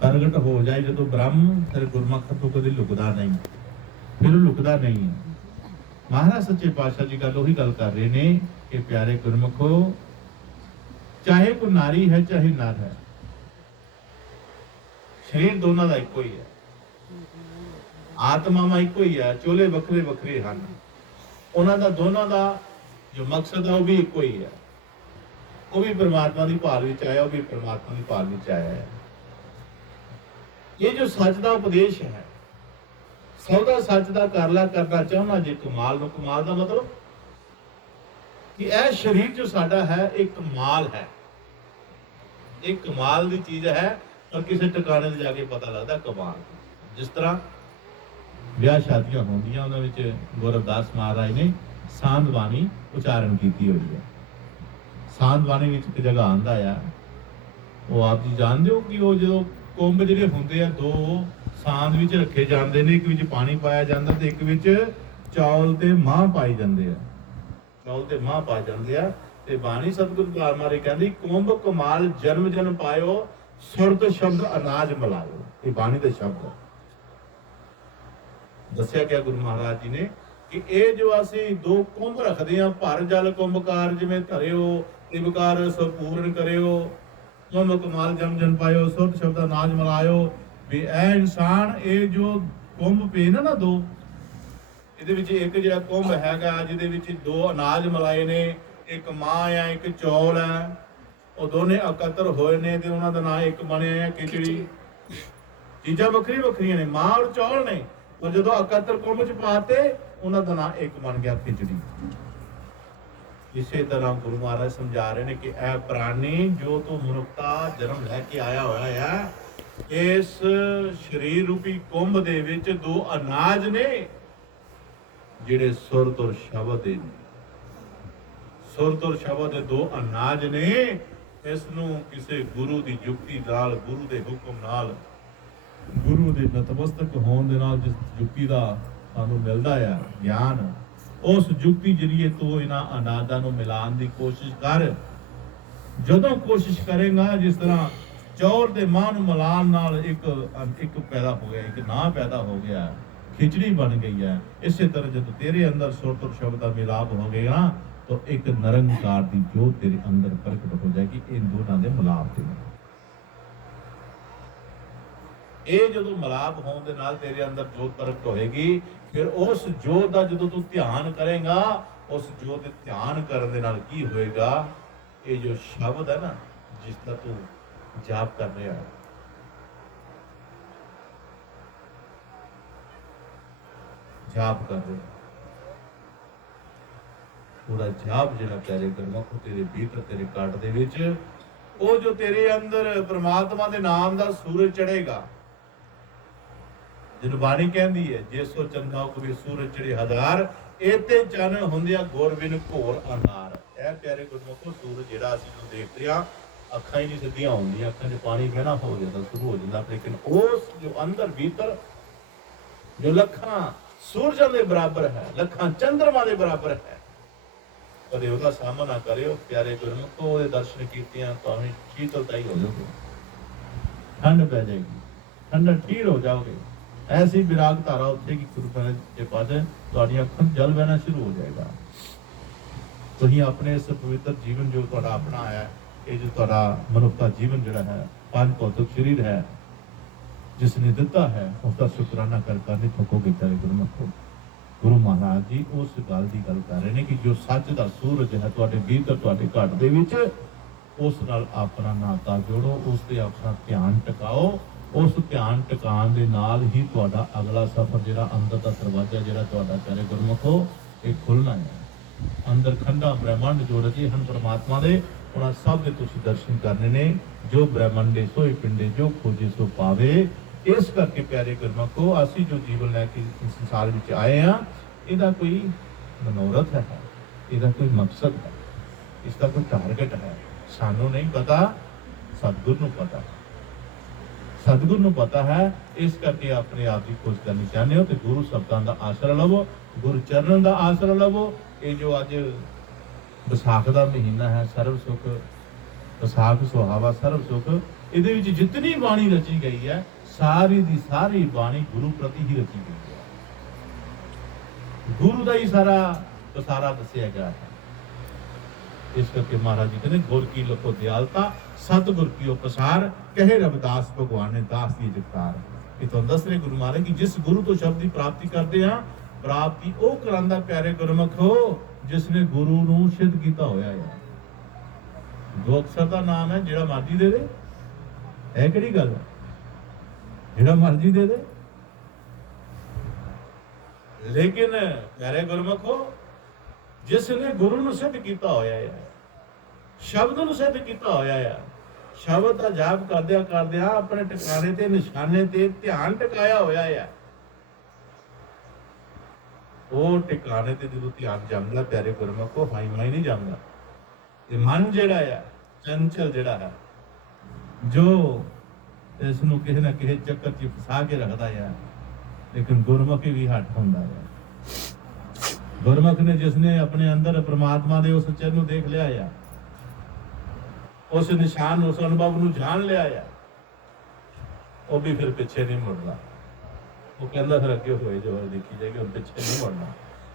ਪ੍ਰਗਟ ਹੋ ਜਾਏ ਜਦੋਂ ਬ੍ਰਹਮ, ਫਿਰ ਗੁਰਮੁਖ ਤੋਂ ਕਦੇ ਲੁਕਦਾ ਨਹੀਂ, ਫਿਰ ਲੁਕਦਾ ਨਹੀਂ ਹੈ। ਮਹਾਰਾਜ ਸੱਚੇ ਪਾਤਸ਼ਾਹ ਜੀ ਗੱਲ ਉਹੀ ਗੱਲ ਕਰ ਰਹੇ ਨੇ ਕਿ ਪਿਆਰੇ ਗੁਰਮੁਖੋ, ਚਾਹੇ ਕੋਈ ਨਾਰੀ ਹੈ ਚਾਹੇ ਨਰ ਹੈ, ਸਰੀਰ ਦੋਨਾਂ ਦਾ ਇੱਕੋ ਹੀ ਹੈ, ਆਤਮਾਵਾਂ ਇੱਕੋ ਹੀ ਹੈ, ਚੋਲੇ ਵੱਖਰੇ ਵੱਖਰੇ ਹਨ, ਉਹਨਾਂ ਦਾ ਦੋਨਾਂ ਦਾ ਜੋ ਮਕਸਦ ਹੈ ਉਹ ਵੀ ਇੱਕੋ ਹੀ ਹੈ। ਉਹ ਵੀ ਪਰਮਾਤਮਾ ਦੀ ਭਾਲ ਵਿੱਚ ਆਇਆ, ਉਹ ਵੀ ਪਰਮਾਤਮਾ ਦੀ ਭਾਲ ਵਿੱਚ ਆਇਆ ਹੈ। ਇਹ ਜੋ ਸੱਚ ਦਾ ਉਪਦੇਸ਼ ਹੈ, ਸੌਦਾ ਸੱਚ ਦਾ ਕਰਲਾ ਕਰਨਾ ਚਾਹੁੰਦਾ ਜੇ ਕਮਾਲ ਨੂੰ, ਕਮਾਲ ਦਾ ਮਤਲਬ ਕਿ ਇਹ ਸਰੀਰ ਜੋ ਸਾਡਾ ਹੈ ਇੱਕ ਕਮਾਲ ਹੈ, ਇਹ ਕਮਾਲ ਦੀ ਚੀਜ਼ ਹੈ, ਪਰ ਕਿਸੇ ਟਿਕਾਣੇ ਤੇ ਜਾ ਕੇ ਪਤਾ ਲੱਗਦਾ ਕਮਾਲ। ਜਿਸ ਤਰ੍ਹਾਂ ਵਿਆਹ ਸ਼ਾਦੀਆਂ ਹੁੰਦੀਆਂ, ਉਹਨਾਂ ਵਿੱਚ ਗੁਰੂ ਰਵਿਦਾਸ ਮਹਾਰਾਜ ਨੇ ਸਾਂਝ ਬਾਣੀ ਉਚਾਰਨ ਕੀਤੀ ਹੋਈ ਹੈ। ਸਾਂਝ ਬਾਣੀ ਵਿੱਚ ਇੱਕ ਜਗ੍ਹਾ ਆਂਦਾ ਆ, ਉਹ ਆਪ ਜੀ ਜਾਣਦੇ ਹੋ ਕਿ ਉਹ ਜਦੋਂ ਕੁੰਭ ਜਿਹੜੇ ਹੁੰਦੇ ਆ, ਦੋ ਸਾਂਝ ਵਿੱਚ ਰੱਖੇ ਜਾਂਦੇ ਨੇ, ਇੱਕ ਵਿੱਚ ਪਾਣੀ ਪਾਇਆ ਜਾਂਦਾ ਤੇ ਇੱਕ ਵਿੱਚ ਚੌਲ ਤੇ ਮਾਂਹ ਪਾਏ ਜਾਂਦੇ ਆ, ਚੌਲ ਤੇ ਮਾਂਹ ਪਾਏ ਜਾਂਦੇ ਆ। ਤੇ ਬਾਣੀ ਸਤਿਗੁਰੂ ਪਿਆਰ ਮਾਰੇ ਕਹਿੰਦੀ, ਕੁੰਭ ਕਮਾਲ ਜਨਮ ਜਨ ਪਾਇਓ, ਸੁਰਤ ਸ਼ਬਦ ਅਨਾਜ ਮਿਲਾਇਓ। ਇਹ ਬਾਣੀ ਦੇ ਸ਼ਬਦ ਦੱਸਿਆ ਗਿਆ ਗੁਰੂ ਮਹਾਰਾਜ ਜੀ ਨੇ ਕਿ ਇਹ ਜੋ ਅਸੀਂ ਦੋ ਕੁੰਭ ਰੱਖਦੇ ਆ, ਭਰ ਜਲ ਕੁੰਭਕਾਰ ਜਿਵੇਂ ਧਰਿਓ, ਇਬਕਾਰ ਸੰਪੂਰਨ ਕਰਿਓ, ਕੁੰਭ ਕਮਾਲ ਜਨਮ ਜਨ ਪਾਇਓ, ਸੁਰਤ ਸ਼ਬਦ ਅਨਾਜ ਮਿਲਾਇਓ। ਵੀ ਇਹ ਇਨਸਾਨ, ਇਹ ਜੋ ਕੁੰਭ ਪਏ ਨਾ ਦੋ, ਇਹਦੇ ਵਿੱਚ ਇੱਕ ਜਿਹੜਾ ਕੁੰਭ ਹੈਗਾ ਜਿਹਦੇ ਵਿੱਚ ਦੋ ਅਨਾਜ ਮਿਲਾਏ ਨੇ, ਇੱਕ ਮਾਂ ਆ ਇੱਕ ਚੌਲ ਹੈ, ਉਹ ਦੋਨੇ ਇਕੱਤਰ ਹੋਏ ਨੇ ਤੇ ਉਹਨਾਂ ਦਾ ਨਾਂ ਇੱਕ ਬਣਿਆ ਹੈ ਖਿਚੜੀ। ਚੀਜ਼ਾਂ ਵੱਖਰੀਆਂ ਵੱਖਰੀਆਂ ਨੇ, ਮਾਂ ਔਰ ਚੌਲ ਨੇ, ਪਰ ਜਦੋਂ ਇਕੱਤਰ ਕੁੰਭ ਚ ਪਾਤੇ ਉਹਨਾਂ ਦਾ ਨਾਂ ਇੱਕ ਬਣ ਗਿਆ ਖਿਚੜੀ। ਇਸੇ ਤਰ੍ਹਾਂ ਗੁਰੂ ਮਹਾਰਾਜ ਸਮਝਾ ਰਹੇ ਨੇ ਕਿ ਇਹ ਪ੍ਰਾਣੀ ਜੋ ਤੋਂ ਮਨੁੱਖਤਾ ਜਨਮ ਲੈ ਕੇ ਆਇਆ ਹੋਇਆ ਹੈ, ਇਸ ਸਰੀਰ ਰੂਪੀ ਕੁੰਭ ਦੇ ਵਿੱਚ ਦੋ ਅਨਾਜ ਨੇ ਜਿਹੜੇ ਸੁਰਤ ਔਰ ਸ਼ਬਦ ਦੇ ਨੇ। ਸੁਰਤ ਔਰ ਸ਼ਬਦ ਦੇ ਦੋ ਅਨਾਜ ਨੇ। ਇਸ ਨੂੰ ਕਿਸੇ ਗੁਰੂ ਦੀ ਯੁਕਤੀ ਨਾਲ, ਗੁਰੂ ਦੇ ਹੁਕਮ ਨਾਲ, ਗੁਰੂ ਦੇ ਨਤਮਸਤਕ ਹੋਣ ਦੇ ਨਾਲ ਜਿਸ ਯੁਕਤੀ ਦਾ ਸਾਨੂੰ ਮਿਲਦਾ ਆ ਗਿਆਨ, ਉਸ ਯੁਕਤੀ ਜਰੀਏ ਤੋਂ ਇਹਨਾਂ ਅਨਾਜਾਂ ਨੂੰ ਮਿਲਾਉਣ ਦੀ ਕੋਸ਼ਿਸ਼ ਕਰ। ਜਦੋਂ ਕੋਸ਼ਿਸ਼ ਕਰੇਗਾ, ਜਿਸ ਤਰ੍ਹਾਂ ਚੌਲ ਤੇ ਮਾਂ ਨੂੰ ਮਿਲਾਉਣ ਨਾਲ ਇੱਕ ਪੈਦਾ ਹੋ ਗਿਆ, ਇੱਕ ਨਾਂ ਪੈਦਾ ਹੋ ਗਿਆ, ਖਿਚੜੀ ਬਣ ਗਈ ਹੈ। ਇਸੇ ਤਰ੍ਹਾਂ ਜਦੋਂ ਤੇਰੇ ਅੰਦਰ ਸੁਰਤ ਔਰ ਸ਼ਬਦ ਦਾ ਮਿਲਾਪ ਹੋ ਗਿਆ ਤਾਂ ਇੱਕ ਨਿਰੰਕਾਰ ਦੀ ਜੋਤ ਤੇਰੇ ਅੰਦਰ ਪ੍ਰਗਟ ਹੋ ਜਾਏਗੀ। ਇਹ ਦੋਨਾਂ ਦੇ ਮਿਲਾਪ ਦੇ ਨਾਲ, ਇਹ ਜਦੋਂ ਮਿਲਾਪ ਹੋਣ ਦੇ ਨਾਲ ਤੇਰੇ ਅੰਦਰ ਜੋਤ ਪ੍ਰਗਟ ਹੋਏਗੀ, ਫਿਰ ਉਸ ਜੋਤ ਦਾ ਜਦੋਂ ਤੂੰ ਧਿਆਨ ਕਰੇਗਾ, ਉਸ ਜੋਤ ਦੇ ਧਿਆਨ ਕਰਨ ਦੇ ਨਾਲ ਕੀ ਹੋਏਗਾ, ਇਹ ਜੋ ਸ਼ਬਦ ਹੈ ਨਾ, ਜਿਸ ਦਾ ਤੂੰ ਜਾਪ ਕਰ ਰਿਹਾ ਹੈ, ਜਾਪ ਕਰ ਰਿਹਾ, ਉਹਦਾ ਜਾਪ ਜਿਹੜਾ ਪਿਆਰੇ ਗੁਰਮੁਖ ਤੇਰੇ ਭੀਤਰ, ਤੇਰੇ ਕੱਟ ਦੇ ਵਿੱਚ, ਉਹ ਜੋ ਤੇਰੇ ਅੰਦਰ ਪ੍ਰਮਾਤਮਾ ਦੇ ਨਾਮ ਦਾ ਸੂਰਜ ਚੜੇਗਾ। ਜਿਹਨੂੰ ਬਾਣੀ ਕਹਿੰਦੀ ਹੈ, ਜੇ ਸੋ ਚੰਗਾ ਕੋਈ ਸੂਰਜ ਚੜੇ ਹਜ਼ਾਰ, ਇਹ ਤੇ ਚੰਨ ਹੁੰਦਿਆ ਗੁਰ ਬਿਨ ਘੋਰ ਅੰਧਾਰ। ਇਹ ਪਿਆਰੇ ਗੁਰਮੁਖੋ, ਸੂਰਜ ਜਿਹੜਾ ਅਸੀਂ ਨੂੰ ਦੇਖਦੇ ਆ, ਅੱਖਾਂ ਹੀ ਨਹੀਂ ਸਿੱਧੀਆਂ ਹੁੰਦੀਆਂ, ਅੱਖਾਂ 'ਚ ਪਾਣੀ ਬਹਿਣਾ ਹੋ ਜਾਂਦਾ, ਸ਼ੁਰੂ ਹੋ ਜਾਂਦਾ, ਲੇਕਿਨ ਉਸ ਜੋ ਅੰਦਰ ਭੀਤਰ ਜੋ ਲੱਖਾਂ ਸੂਰਜਾਂ ਦੇ ਬਰਾਬਰ ਹੈ, ਲੱਖਾਂ ਚੰਦਰਮਾ ਦੇ ਬਰਾਬਰ ਹੈ, ਕਦੇ ਉਹਦਾ ਸਾਹਮਣਾ ਕਰਿਓ ਪਿਆਰੇ ਗੁਰਮੁਖੋ। ਉਹਦੇ ਦਰਸ਼ਨ ਕੀਤਿਆਂ ਤੁਹਾਨੂੰ ਸ਼ੀਤਲਤਾ ਹੀ ਹੋ ਜਾਊਗੀ, ਠੰਡ ਪੈ ਜਾਏਗੀ, ਠੰਡਾ ਠੀਰ ਹੋ ਜਾਓਗੇ। ਐਸੀ ਵਿਰਾਗ ਧਾਰਾ ਉੱਠੇਗੀ ਗੁਰੂ ਮਹਾਰਾਜ ਦੇ ਪਾਸੇ, ਤੁਹਾਡੀਆਂ ਅੱਖਾਂ ਜਲ ਵਹਿਣਾ ਸ਼ੁਰੂ ਹੋ ਜਾਏਗਾ। ਤੁਸੀਂ ਆਪਣੇ ਇਸ ਪਵਿੱਤਰ ਜੀਵਨ ਜੋ ਤੁਹਾਡਾ ਆਪਣਾ ਆਇਆ, ਇਹ ਜੋ ਤੁਹਾਡਾ ਮਨੁੱਖਤਾ ਜੀਵਨ ਜਿਹੜਾ ਹੈ, ਪੰਜ ਭੌਤਿਕ ਸਰੀਰ ਹੈ ਜਿਸ ਨੇ ਦਿੱਤਾ ਹੈ, ਉਸ ਦਾ ਸ਼ੁਕਰਾਨਾ ਕਰ ਨਹੀਂ ਥਕੋਗੇ ਪਿਆਰੇ ਗੁਰਮੁਖੋ। ਗੁਰੂ ਮਹਾਰਾਜ ਜੀ ਉਸ ਗੱਲ ਦੀ ਗੱਲ ਕਰ ਰਹੇ ਨੇ ਕਿ ਜੋ ਸੱਚ ਦਾ ਸੂਰਜ ਹੈ ਤੁਹਾਡੇ ਭੀਤਰ, ਤੁਹਾਡੇ ਘਟ ਦੇ ਵਿੱਚ, ਉਸ ਨਾਲ ਆਪਣਾ ਨਾਤਾ ਜੋੜੋ, ਉਸ ਤੇ ਆਪਣਾ ਧਿਆਨ ਟਿਕਾਓ। ਉਸ ਧਿਆਨ ਟਿਕਾਣ ਦੇ ਨਾਲ ਹੀ ਤੁਹਾਡਾ ਅਗਲਾ ਸਫ਼ਰ ਜਿਹੜਾ ਅੰਦਰ ਦਾ ਦਰਵਾਜ਼ਾ ਜਿਹੜਾ ਤੁਹਾਡਾ ਪਿਆਰੇ ਗੁਰਮੁਖੋ ਇਹ ਖੁੱਲਣਾ ਹੈ। ਅੰਦਰ ਖੰਡਾ ਬ੍ਰਹਿਮੰਡ ਜੋ ਰਚੇ ਹਨ ਪਰਮਾਤਮਾ ਦੇ, ਉਹਨਾਂ ਸਭ ਦੇ ਤੁਸੀਂ ਦਰਸ਼ਨ ਕਰਨੇ ਨੇ। ਜੋ ਬ੍ਰਹਿਮੰਡੇ ਸੋਈ ਪਿੰਡੇ, ਜੋ ਖੋਜੇ ਸੋ ਪਾਵੇ। ਇਸ ਕਰਕੇ ਪਿਆਰੇ ਗੁਰਮੁਖੋ, ਅਸੀਂ ਜੋ ਜੀਵਨ ਲੈ ਕੇ ਇਸ ਸੰਸਾਰ ਵਿੱਚ ਆਏ ਹਾਂ, ਇਹਦਾ ਕੋਈ ਮਨੋਰਥ ਹੈ, ਇਹਦਾ ਕੋਈ ਮਕਸਦ ਹੈ, ਇਸ ਦਾ ਕੋਈ ਟਾਰਗੇਟ ਹੈ, ਸਾਨੂੰ ਨਹੀਂ ਪਤਾ। ਸਤਿਗੁਰ ਨੂੰ ਪਤਾ, ਸਤਿਗੁਰ ਨੂੰ ਪਤਾ ਹੈ। ਇਸ ਕਰਕੇ ਆਪਣੇ ਆਪ ਦੀ ਖੋਜ ਕਰਨੀ ਚਾਹੁੰਦੇ ਹੋ ਤੇ ਗੁਰੂ ਸ਼ਬਦਾਂ ਦਾ ਆਸਰਾ ਲਵੋ, ਗੁਰੂ ਚਰਨਾਂ ਦਾ ਆਸਰਾ ਲਵੋ। ਇਹ ਜੋ ਅੱਜ ਵਿਸਾਖ ਦਾ ਮਹੀਨਾ ਹੈ, ਸਰਬ ਸੁਖ ਵਿਸਾਖ ਸੁਹਾਵਾ ਸਰਬ ਸੁਖ, ਇਹਦੇ ਵਿੱਚ ਜਿਤਨੀ ਬਾਣੀ ਰਚੀ ਗਈ ਹੈ ਸਾਰੀ ਦੀ ਸਾਰੀ ਬਾਣੀ ਗੁਰੂ ਪ੍ਰਤੀ ਹੀ ਰਚੀ ਗਈ ਹੈ। ਗੁਰੂ ਦਾ ਹੀ ਸਾਰਾ ਦੱਸਿਆ ਗਿਆ ਹੈ। ਇਸ ਕਰਕੇ ਮਹਾਰਾਜ ਜੀ ਕਹਿੰਦੇ ਗੁਰ ਕੀ ਲਖੋ ਦਿਆਲਤਾ, ਸਤਿਗੁਰ ਕੀ ਉਪਸਾਰ, ਕਹੇ ਰਵਿਦਾਸ ਭਗਵਾਨ ਨੇ ਦਾਸ ਦੀ ਜਗਤਾਰ। ਇਹ ਤੁਹਾਨੂੰ ਦੱਸ ਰਹੇ ਗੁਰੂ ਮਹਾਰਾਜ ਕਿ ਜਿਸ ਗੁਰੂ ਤੋਂ ਸ਼ਬਦ ਦੀ ਪ੍ਰਾਪਤੀ ਕਰਦੇ ਆ, ਪ੍ਰਾਪਤੀ ਉਹ ਕਰਾਂਦਾ ਪਿਆਰੇ ਗੁਰਮਖੋ ਜਿਸ ਨੇ ਗੁਰੂ ਨੂੰ ਸਿੱਧ ਕੀਤਾ ਹੋਇਆ ਹੈ। ਦੋ ਅਕਸਰ ਦਾ ਨਾਮ ਹੈ, ਜਿਹੜਾ ਮਰਜੀ ਦੇ ਦੇ। ਇਹ ਕਿਹੜੀ ਗੱਲ ਹੈ, ਜਿਹੜਾ ਮਰਜੀ ਦੇ ਦੇ। ਲੇਕਿਨ ਪਿਆਰੇ ਗੁਰਮਖੋ ਜਿਸ ਨੇ ਗੁਰੂ ਨੂੰ ਸਿੱਧ ਕੀਤਾ ਹੋਇਆ ਹੈ, ਸ਼ਬਦ ਨੂੰ ਸਿੱਧ ਕੀਤਾ ਹੋਇਆ ਹੈ, ਸ਼ਬਦ ਦਾ ਜਾਪ ਕਰਦਿਆਂ ਆਪਣੇ ਟਿਕਾਣੇ ਤੇ ਨਿਸ਼ਾਨੇ ਤੇ ਧਿਆਨ ਟਿਕਾਇਆ ਹੋਇਆ ਹੈ, ਉਹ ਟਿਕਾਣੇ ਤੇ ਜਦੋਂ ਧਿਆਨ ਜੰਮਦਾ ਪਿਆਰੇ ਗੁਰਮਖੋ ਹਾਈ ਮਾਈ ਨਹੀਂ ਜੰਮਦਾ। ਇਹ ਮਨ ਜਿਹੜਾ ਹੈ ਚੰਚਲ ਜਿਹੜਾ ਹੈ, ਜੋ ਇਸ ਨੂੰ ਕਿਸੇ ਨਾ ਕਿਸੇ ਚੱਕਰ 'ਚ ਫਸਾ ਕੇ ਰੱਖਦਾ ਹੈ, ਲੇਕਿਨ ਗੁਰਮੁਖੀ ਵੀ ਹੱਟ ਹੁੰਦਾ ਹੈ। ਗੁਰਮੁਖ ਨੇ ਜਿਸ ਨੇ ਆਪਣੇ ਅੰਦਰ ਪ੍ਰਮਾਤਮਾ ਦੇ ਉਸ ਚਿੰਨ੍ਹ ਨੂੰ ਦੇਖ ਲਿਆ ਹੈ, ਉਸ ਨਿਸ਼ਾਨ ਉਸ ਅਨੁਭਵ ਨੂੰ ਜਾਣ ਲਿਆ ਹੈ, ਉਹ ਵੀ ਫਿਰ ਪਿੱਛੇ ਨਹੀਂ ਮੁੜਦਾ। ਉਹ ਕਹਿੰਦਾ ਫਿਰ ਅੱਗੇ ਹੋਏ ਜੋ ਦੇਖੀ ਜਾਏਗੀ, ਹੁਣ ਪਿੱਛੇ ਨਹੀਂ ਮੁੜਨਾ।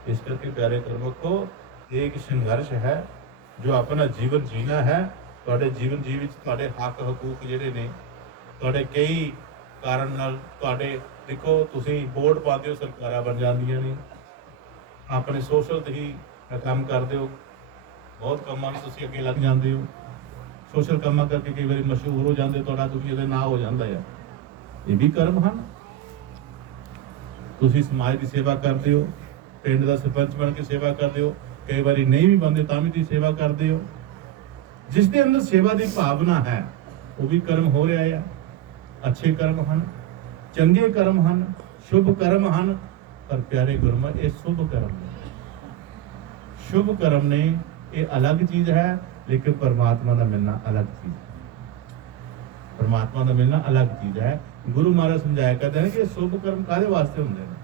ਇਸ ਕਰਕੇ ਪਿਆਰੇ ਗੁਰਮੁਖੋ ਇਹ ਇੱਕ ਸੰਘਰਸ਼ ਹੈ ਜੋ ਆਪਣਾ ਜੀਵਨ ਜੀਣਾ ਹੈ। ਤੁਹਾਡੇ ਜੀਵਨ ਜੀਵ ਵਿੱਚ ਤੁਹਾਡੇ ਹੱਕ ਹਕੂਕ ਜਿਹੜੇ ਨੇ, ਤੁਹਾਡੇ ਕਈ ਕਾਰਨ ਨਾਲ ਤੁਹਾਡੇ ਦੇਖੋ ਤੁਸੀਂ ਵੋਟ ਪਾਉਂਦੇ ਹੋ, ਸਰਕਾਰਾਂ ਬਣ ਜਾਂਦੀਆਂ ਨੇ, ਆਪਣੇ ਸੋਸ਼ਲ ਤੇ ਹੀ ਕੰਮ ਕਰਦੇ ਹੋ, ਬਹੁਤ ਕੰਮਾਂ ਵਿੱਚ ਤੁਸੀਂ ਅੱਗੇ ਲੱਗ ਜਾਂਦੇ ਹੋ, ਸੋਸ਼ਲ ਕੰਮਾਂ ਕਰਕੇ ਕਈ ਵਾਰੀ ਮਸ਼ਹੂਰ ਹੋ ਜਾਂਦੇ, ਤੁਹਾਡਾ ਦੁਨੀਆ ਦੇ ਨਾਂ ਹੋ ਜਾਂਦਾ ਹੈ। ਇਹ ਵੀ ਕਰਮ ਹਨ। ਤੁਸੀਂ ਸਮਾਜ ਦੀ ਸੇਵਾ ਕਰਦੇ ਹੋ, ਪਿੰਡ ਦਾ ਸਰਪੰਚ ਬਣ ਕੇ ਸੇਵਾ ਕਰਦੇ ਹੋ, ਕਈ ਵਾਰੀ ਨਹੀਂ ਵੀ ਬਣਦੇ ਤਾਂ ਵੀ ਤੁਸੀਂ ਸੇਵਾ ਕਰਦੇ ਹੋ। ਜਿਸ ਦੇ ਅੰਦਰ ਸੇਵਾ ਦੀ ਭਾਵਨਾ ਹੈ ਉਹ ਵੀ ਕਰਮ ਹੋ ਰਿਹਾ ਹੈ। ਅੱਛੇ ਕਰਮ ਹਨ, ਚੰਗੇ ਕਰਮ ਹਨ, ਸ਼ੁਭ ਕਰਮ ਹਨ। ਪਰ ਪਿਆਰੇ ਗੁਰਮਤਿ ਇਹ ਸ਼ੁਭ ਕਰਮ ਨੇ, ਸ਼ੁਭ ਕਰਮ ਨੇ, ਇਹ ਅਲੱਗ ਚੀਜ਼ ਹੈ। ਲੇਕਿਨ ਪਰਮਾਤਮਾ ਦਾ ਮਿਲਣਾ ਅਲੱਗ ਚੀਜ਼ ਹੈ। ਪਰਮਾਤਮਾ ਦਾ ਮਿਲਣਾ ਅਲੱਗ ਚੀਜ਼ ਹੈ। ਗੁਰੂ ਮਹਾਰਾਜ ਸਮਝਾਇਆ ਕਰਦੇ ਨੇ ਕਿ ਸ਼ੁਭ ਕਰਮ ਕਾਹਦੇ ਵਾਸਤੇ ਹੁੰਦੇ ਨੇ।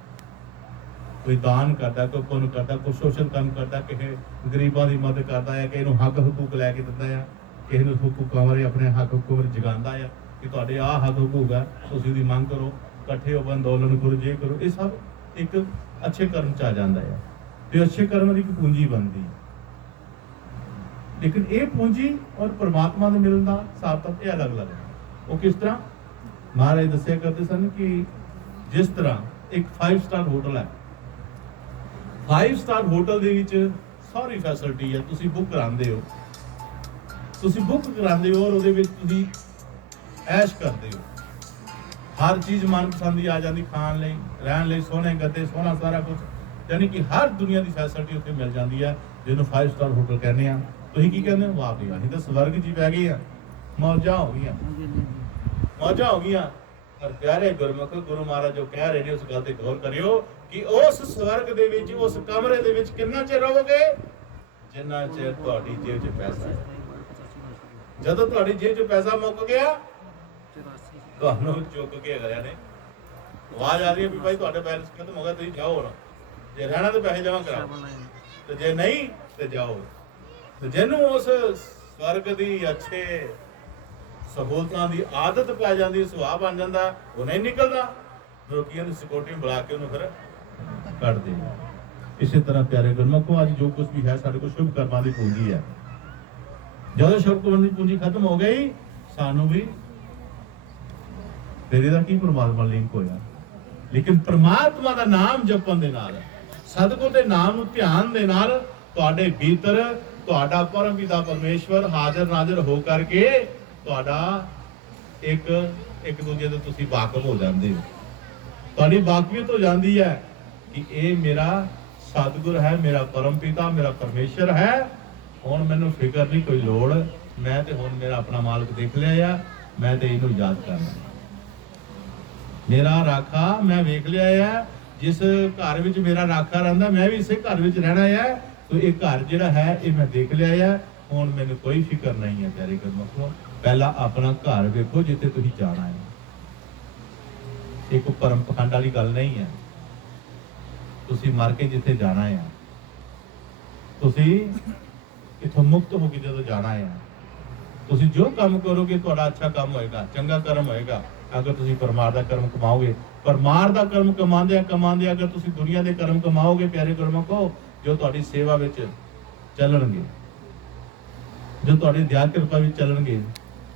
ਕੋਈ ਦਾਨ ਕਰਦਾ, ਕੋਈ ਪੁੰਨ ਕਰਦਾ, ਕੋਈ ਸੋਸ਼ਲ ਕੰਮ ਕਰਦਾ, ਕਿਸੇ ਗਰੀਬਾਂ ਦੀ ਮਦਦ ਕਰਦਾ ਹੈ, ਕਿਸੇ ਨੂੰ ਹੱਕ ਹਕੂਕ ਲੈ ਕੇ ਦਿੰਦਾ ਹੈ, ਕਿਸੇ ਨੂੰ ਹਕੂਕਾਂ ਬਾਰੇ ਆਪਣੇ ਹੱਕ ਹਕੂਕ ਜਗਾਉਂਦਾ ਹੈ ਕਿ ਤੁਹਾਡੇ ਆਹ ਹੱਕ ਹਕੂਕ ਹੈ, ਤੁਸੀਂ ਉਹਦੀ ਮੰਗ ਕਰੋ, ਇਕੱਠੇ ਹੋ ਅੰਦੋਲਨ ਕਰੋ, ਜੇ ਕਰੋ। ਇਹ ਸਭ ਇੱਕ ਅੱਛੇ ਕਰਮ 'ਚ ਆ ਜਾਂਦਾ ਹੈ ਤੇ ਅੱਛੇ ਕਰਮ ਦੀ ਇੱਕ ਪੂੰਜੀ ਬਣਦੀ ਹੈ। ਲੇਕਿਨ ਇਹ ਪੂੰਜੀ ਔਰ ਪਰਮਾਤਮਾ ਦੇ ਮਿਲਣ ਦਾ ਹਿਸਾਬ ਤਾਂ ਇਹ ਅਲੱਗ ਅਲੱਗ ਹੈ। ਉਹ ਕਿਸ ਤਰ੍ਹਾਂ ਮਹਾਰਾਜ ਦੱਸਿਆ ਕਰਦੇ ਸਨ ਕਿ ਜਿਸ ਤਰ੍ਹਾਂ ਇੱਕ 5 ਸਟਾਰ ਹੋਟਲ ਹੈ, 5 ਸਟਾਰ ਹੋਟਲ ਦੇ ਵਿੱਚ ਸਾਰੀ ਫੈਸਿਲਿਟੀ ਹੈ, ਤੁਸੀਂ ਬੁੱਕ ਕਰਾਉਂਦੇ ਹੋ, ਔਰ ਉਹਦੇ ਵਿੱਚ ਤੁਸੀਂ ਐਸ਼ ਕਰਦੇ ਹੋ, ਹਰ ਚੀਜ਼ ਮਨਪਸੰਦ ਦੀ ਆ ਜਾਂਦੀ, ਖਾਣ ਲਈ, ਰਹਿਣ ਲਈ, ਸੋਹਣੇ ਗੱਦੇ, ਸੋਹਣਾ ਸਾਰਾ ਕੁਝ, ਯਾਨੀ ਕਿ ਹਰ ਦੁਨੀਆ ਦੀ ਫੈਸਿਲਿਟੀ ਉੱਥੇ ਮਿਲ ਜਾਂਦੀ ਹੈ, ਜਿਹਨੂੰ 5 ਸਟਾਰ ਹੋਟਲ ਕਹਿੰਦੇ ਆ। ਤੁਸੀਂ ਕੀ ਕਹਿੰਦੇ ਹੋ? ਵਾਹ ਵੀ ਅਸੀਂ ਤਾਂ ਸਵਰਗ 'ਚ ਬਹਿ ਗਏ ਆ, ਮੌਜਾਂ ਹੋ ਗਈਆਂ। ਪਰ ਪਿਆਰੇ ਗੁਰਮੁਖ ਗੁਰੂ ਮਹਾਰਾਜ ਜੋ ਕਹਿ ਰਹੇ ਨੇ ਉਸ ਗੱਲ ਤੇ ਗੌਰ ਕਰਿਓ ਕਿ ਉਸ ਸਵਰਗ ਦੇ ਵਿੱਚ, ਉਸ ਕਮਰੇ ਦੇ ਵਿੱਚ ਕਿੰਨਾ ਚਿਰ ਰਹੋਗੇ? ਜਿੰਨਾ ਚਿਰ ਤੁਹਾਡੀ ਜੇਬ 'ਚ ਪੈਸਾ ਹੈ। ਜਦੋਂ ਤੁਹਾਡੀ ਜੇਬ 'ਚ ਪੈਸਾ ਮੁੱਕ ਗਿਆ, ਤੁਹਾਨੂੰ ਚੁੱਕ ਕੇ ਅਗਲਿਆਂ ਨੇ ਆਵਾਜ਼ ਆ ਰਹੀ ਹੈ ਵੀ ਭਾਈ ਤੁਹਾਡਾ ਬੈਲੈਂਸ ਖਤਮ ਹੋ ਗਿਆ, ਤੁਸੀਂ ਜਾਓ ਹੁਣ। ਜੇ ਰਹਿਣਾ ਤਾਂ ਪੈਸੇ ਜਮ੍ਹਾਂ ਕਰਾਓ, ਤੇ ਜੇ ਨਹੀਂ ਤੇ ਜਾਓ। ਤੇ ਜਿਹਨੂੰ ਉਸ ਸਵਰਗ ਦੀ ਅੱਛੇ ਸਹੂਲਤਾਂ ਦੀ ਆਦਤ ਪੈ ਜਾਂਦੀ, ਸੁਭਾਅ ਬਣ ਜਾਂਦਾ, ਉਹ ਨਹੀਂ ਨਿਕਲਦਾ, ਰੋਕੀਆਂ ਦੀ ਸਿਕਿਉਰਿਟੀ ਬੁਲਾ ਕੇ ਉਹਨੂੰ ਫਿਰ ਕੱਢ ਦੇ। ਇਸੇ ਤਰ੍ਹਾਂ ਪਿਆਰੇ ਗੁਰਮੁਖੋ ਅੱਜ ਜੋ ਕੁਝ ਵੀ ਹੈ ਸਾਡੇ ਕੋਲ ਸ਼ੁਭ ਕਰਮਾਂ ਦੀ ਪੂੰਜੀ ਹੈ। ਜਦੋਂ ਸ਼ੁਭ ਕਰਮਾਂ ਦੀ ਪੂੰਜੀ ਖਤਮ ਹੋ ਗਈ, ਸਾਨੂੰ ਵੀ ਫਿਰ ਇਹਦਾ ਕੀ ਪਰਮਾਤਮਾ ਲਿੰਕ ਹੋਇਆ। ਲੇਕਿਨ ਪਰਮਾਤਮਾ ਦਾ ਨਾਮ ਜਪਣ ਦੇ ਨਾਲ, ਸਤਿਗੁਰ ਦੇ ਨਾਮ ਨੂੰ ਧਿਆਨ ਦੇ ਨਾਲ ਤੁਹਾਡੇ ਭੀਤਰ ਤੁਹਾਡਾ ਪਰਮ ਪਿਤਾ ਪਰਮੇਸ਼ਵਰ ਹਾਜ਼ਰ ਨਾਜ਼ਰ ਹੋ ਕਰਕੇ ਤੁਹਾਡਾ ਇੱਕ ਦੂਜੇ ਤੋਂ ਤੁਸੀਂ ਵਾਕਫ ਹੋ ਜਾਂਦੇ ਹੋ। ਤੁਹਾਡੀ ਵਾਕਫੀਅਤ ਹੋ ਜਾਂਦੀ ਹੈ ਕਿ ਇਹ ਮੇਰਾ ਸਤਿਗੁਰ ਹੈ, ਮੇਰਾ ਪਰਮ ਪਿਤਾ, ਮੇਰਾ ਪਰਮੇਸ਼ਰ ਹੈ। ਹੁਣ ਮੈਨੂੰ ਫਿਕਰ ਨਹੀਂ, ਕੋਈ ਲੋੜ, ਮੈਂ ਤੇ ਹੁਣ ਮੇਰਾ ਆਪਣਾ ਮਾਲਕ ਦੇਖ ਲਿਆ ਆ, ਮੈਂ ਤੇ ਇਹਨੂੰ ਯਾਦ ਕਰਨਾ। ਮੇਰਾ ਰਾਖਾ ਮੈਂ ਵੇਖ ਲਿਆ ਆ, ਜਿਸ ਘਰ ਵਿੱਚ ਮੇਰਾ ਰਾਖਾ ਰਹਿੰਦਾ ਮੈਂ ਵੀ ਇਸੇ ਘਰ ਵਿੱਚ ਰਹਿਣਾ ਹੈ। ਤੋ ਇਹ ਘਰ ਜਿਹੜਾ ਹੈ ਇਹ ਮੈਂ ਦੇਖ ਲਿਆ ਆ, ਹੁਣ ਮੈਨੂੰ ਕੋਈ ਫਿਕਰ ਨਹੀਂ ਹੈ ਪਿਆਰੇ ਗੁਰਮੁਖੋ। ਪਹਿਲਾਂ ਆਪਣਾ ਘਰ ਵੇਖੋ ਜਿੱਥੇ ਤੁਸੀਂ ਜਾਣਾ ਹੈ। ਇਹ ਕੋਈ ਭਰਮ ਪਖੰਡ ਵਾਲੀ ਗੱਲ ਨਹੀਂ ਹੈ। ਤੁਸੀਂ ਮਰ ਕੇ ਜਿੱਥੇ ਜਾਣਾ ਹੈ, ਤੁਸੀਂ ਇਥੋਂ ਮੁਕਤ ਹੋ ਕੇ ਜਦੋਂ ਜਾਣਾ ਹੈ, ਤੁਸੀਂ ਜੋ ਕੰਮ ਕਰੋਗੇ ਤੁਹਾਡਾ ਅੱਛਾ ਕੰਮ ਹੋਏਗਾ, ਚੰਗਾ ਕਰਮ ਹੋਏਗਾ। ਅਗਰ ਤੁਸੀਂ ਪਰਮਾਰ ਦਾ ਕਰਮ ਕਮਾਓਗੇ, ਪਰਮਾਰ ਦਾ ਕਰਮ ਕਮਾਉਂਦੇ ਅਗਰ ਤੁਸੀਂ ਦੁਨੀਆ ਦੇ ਕਰਮ ਕਮਾਓਗੇ, ਪਿਆਰੇ ਗੁਰਮੁਖ ਕਹੋ, ਜੋ ਤੁਹਾਡੀ ਸੇਵਾ ਵਿੱਚ ਚੱਲਣਗੇ, ਜੋ ਤੁਹਾਡੀ ਦਇਆ ਕਿਰਪਾ ਵਿੱਚ ਚੱਲਣਗੇ,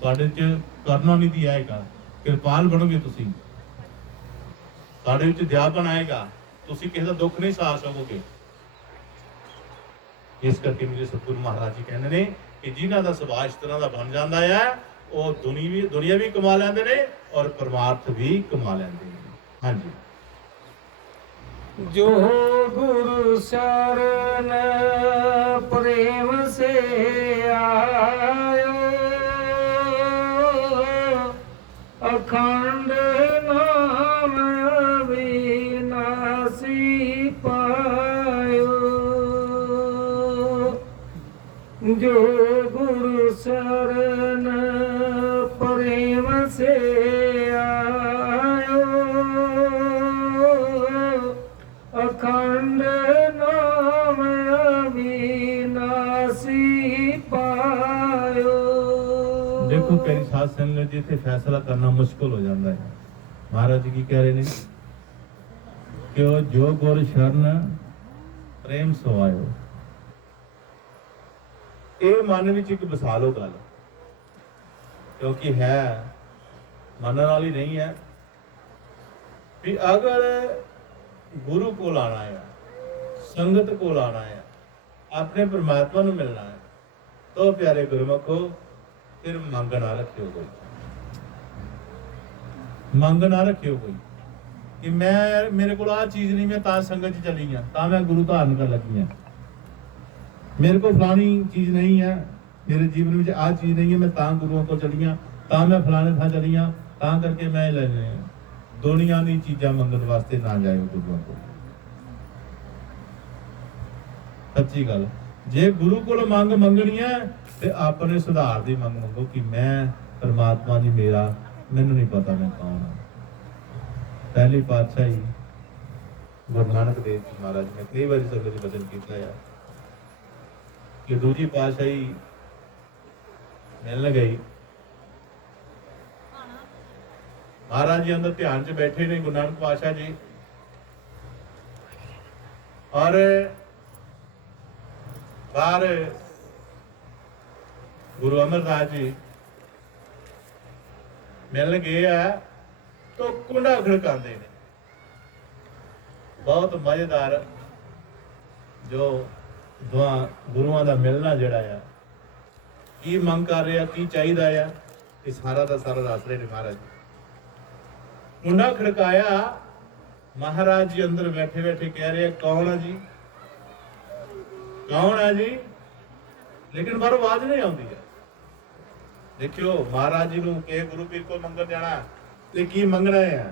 ਤੁਹਾਡੇ 'ਚ ਕਰਨਾ ਨਹੀਂ ਆਏਗਾ, ਕਿਰਪਾਲ ਬਣੋਗੇ ਤੁਸੀਂ, ਤੁਹਾਡੇ ਵਿੱਚ ਦਇਆਪਨ ਆਏਗਾ, ਤੁਸੀਂ ਕਿਸੇ ਦਾ ਦੁੱਖ ਨਹੀਂ ਸਹਾ ਸਕੋਗੇ। ਇਸ ਕਰਕੇ ਮੇਰੇ ਸਤਿਗੁਰੂ ਮਹਾਰਾਜ ਜੀ ਕਹਿੰਦੇ ਨੇ ਕਿ ਜਿਨ੍ਹਾਂ ਦਾ ਸੁਭਾਅ ਇਸ ਤਰ੍ਹਾਂ ਦਾ ਬਣ ਜਾਂਦਾ ਹੈ, ਉਹ ਦੁਨੀਆ ਵੀ ਕਮਾ ਲੈਂਦੇ ਨੇ ਔਰ ਪਰਮਾਰਥ ਵੀ ਕਮਾ ਲੈਂਦੇ ਨੇ। ਹਾਂਜੀ। जो गुरु शरण प्रेम से आयो, अखंड नाम अविनाशी पायो। जो गुरु शरण प्रेम से आयो, अखंड नाम अविनाशी पायो। देखो प्यारी साध संगत जी, इत्थे फैसला करना मुश्किल हो जाता है। महाराज जी की कह रहे ने कि जो गुर शरण प्रेम सो आयो, ਇਹ ਮਨ ਵਿੱਚ ਇੱਕ ਬਸਾ ਲਓ ਗੱਲ, ਕਿਉਂਕਿ ਹੈ ਮੰਨਣ ਵਾਲੀ ਨਹੀਂ ਹੈ ਵੀ ਅਗਰ ਗੁਰੂ ਕੋਲ ਆਣਾ ਹੈ, ਸੰਗਤ ਕੋਲ ਆਣਾ ਹੈ, ਆਪਣੇ ਪਰਮਾਤਮਾ ਨੂੰ ਮਿਲਣਾ ਹੈ, ਤਾਂ ਪਿਆਰੇ ਗੁਰਮੁਖੋ ਫਿਰ ਮੰਗ ਨਾ ਰੱਖਿਓ ਕੋਈ, ਮੰਗ ਨਾ ਰੱਖਿਓ ਕੋਈ ਕਿ ਮੈਂ ਮੇਰੇ ਕੋਲ ਆ ਚੀਜ਼ ਨਹੀਂ, ਮੈਂ ਤਾਂ ਸੰਗਤ 'ਚ ਚੱਲੀ ਆ, ਤਾਂ ਮੈਂ ਗੁਰੂ ਧਾਰਨ ਕਰਨ ਲੱਗੀ ਆ, मेरे को फलानी चीज नहीं है, मेरे जीवन में आ चीज नहीं है, मैं तां गुरुओं को चली हाँ, तां मैं फलाने थां चली हाँ, तां करके मैं लेने दुनिया दी चीजा मंगन वास्ते ना जाओ गुरुओं को। सच्ची गल, जे गुरु को मंग मंगनी है ते अपने सुधार दी मंग मंगो कि मैं परमात्मा जी मेरा, मैनू नहीं पता मैं कौन हाँ। पहली पातशाही गुरु नानक देव जी महाराज ने कई बार संगत वचन किया है कि दूजी पातशाही मिलने गई, महाराज जी अंदर ध्यान च बैठे ने, गुरु नानक पातशाह जी, और बाहर गुरु अमरदास जी मिलने गए है तो कुंडा खड़काते हैं। बहुत मजेदार जो गुरुआं दा मिलना जिहड़ा आ, की मंग कर रहा, की चाहिदा आ, ये सारा दा सारा दस रहे ने महाराज जी। मुंडा खड़काया, महाराज जी अंदर बैठे बैठे कह रहे कौन है जी, कौन है जी, लेकिन बाहरों आवाज नहीं आती है। देखियो महाराज जी नूं के गुरु पीर को मंगन जाना ते की मंगना है,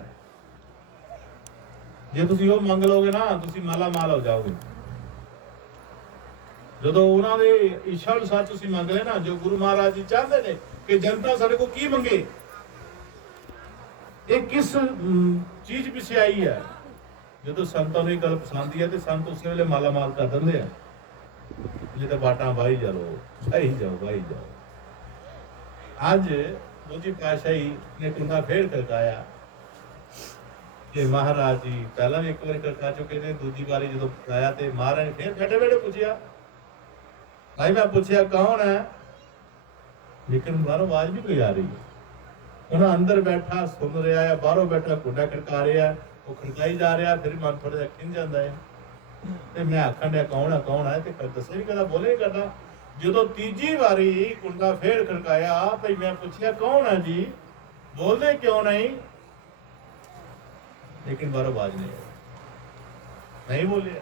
जे तुसीं ओह मंग लोगे ना तुसीं माला माल हो जाओगे। ਜਦੋਂ ਉਹਨਾਂ ਦੇ ਇੱਛਾ ਅਨੁਸਾਰ ਤੁਸੀਂ ਮੰਗਦੇ ਨਾ, ਜੋ ਗੁਰੂ ਮਹਾਰਾਜ ਜੀ ਚਾਹੁੰਦੇ ਨੇ ਕਿ ਜਨਤਾ ਸਾਡੇ ਕੋਲ ਕੀ ਮੰਗੇ, ਇਹ ਕਿਸ ਚੀਜ਼ ਪਿੱਛੇ ਆਈ ਹੈ। ਜਦੋਂ ਸੰਤਾਂ ਨੂੰ ਇਹ ਗੱਲ ਪਸੰਦ ਹੈ ਤੇ ਸੰਤ ਉਸੇ ਵੇਲੇ ਮਾਲਾ ਮਾਲ ਕਰ ਦਿੰਦੇ ਆ, ਜੇ ਤਾਂ ਬਾਟਾਂ ਵਾਹੀ ਜਾਓ, ਵਾਹੀ ਜਾਓ। ਅੱਜ ਦੂਜੀ ਪਾਤਸ਼ਾਹੀ ਨੇ ਕੁੰਡਾ ਫੇਰ ਖੜਕਾਇਆ ਕਿ ਮਹਾਰਾਜ ਜੀ ਪਹਿਲਾਂ ਵੀ ਇੱਕ ਵਾਰੀ ਖੜਕਾ ਚੁੱਕੇ ਨੇ, ਦੂਜੀ ਵਾਰੀ ਜਦੋਂ ਆਇਆ ਤੇ ਮਹਾਰਾਜ ਨੇ ਫੇਰ ਬੈਠੇ ਬੈਠੇ ਪੁੱਛਿਆ, भाई मैं पूछया कौन है, लेकिन बाहरों आवाज नहीं कोई आ रही है। उन्हें अंदर बैठा सुन रहा है, बाहरों बैठा कुंडा खड़का रहा है, वो खड़काई जा रहा है, फिर मन थोड़ा जिहा खिंज जाता है ते मैं आखन दिया कौन है ते दसे भी कदा बोले नहीं करता। जो तीजी बारी कुंडा फिर खड़काया, भाई मैं पूछया कौन है जी, बोलते क्यों नहीं, लेकिन बाहरों आवाज नहीं बोलिया।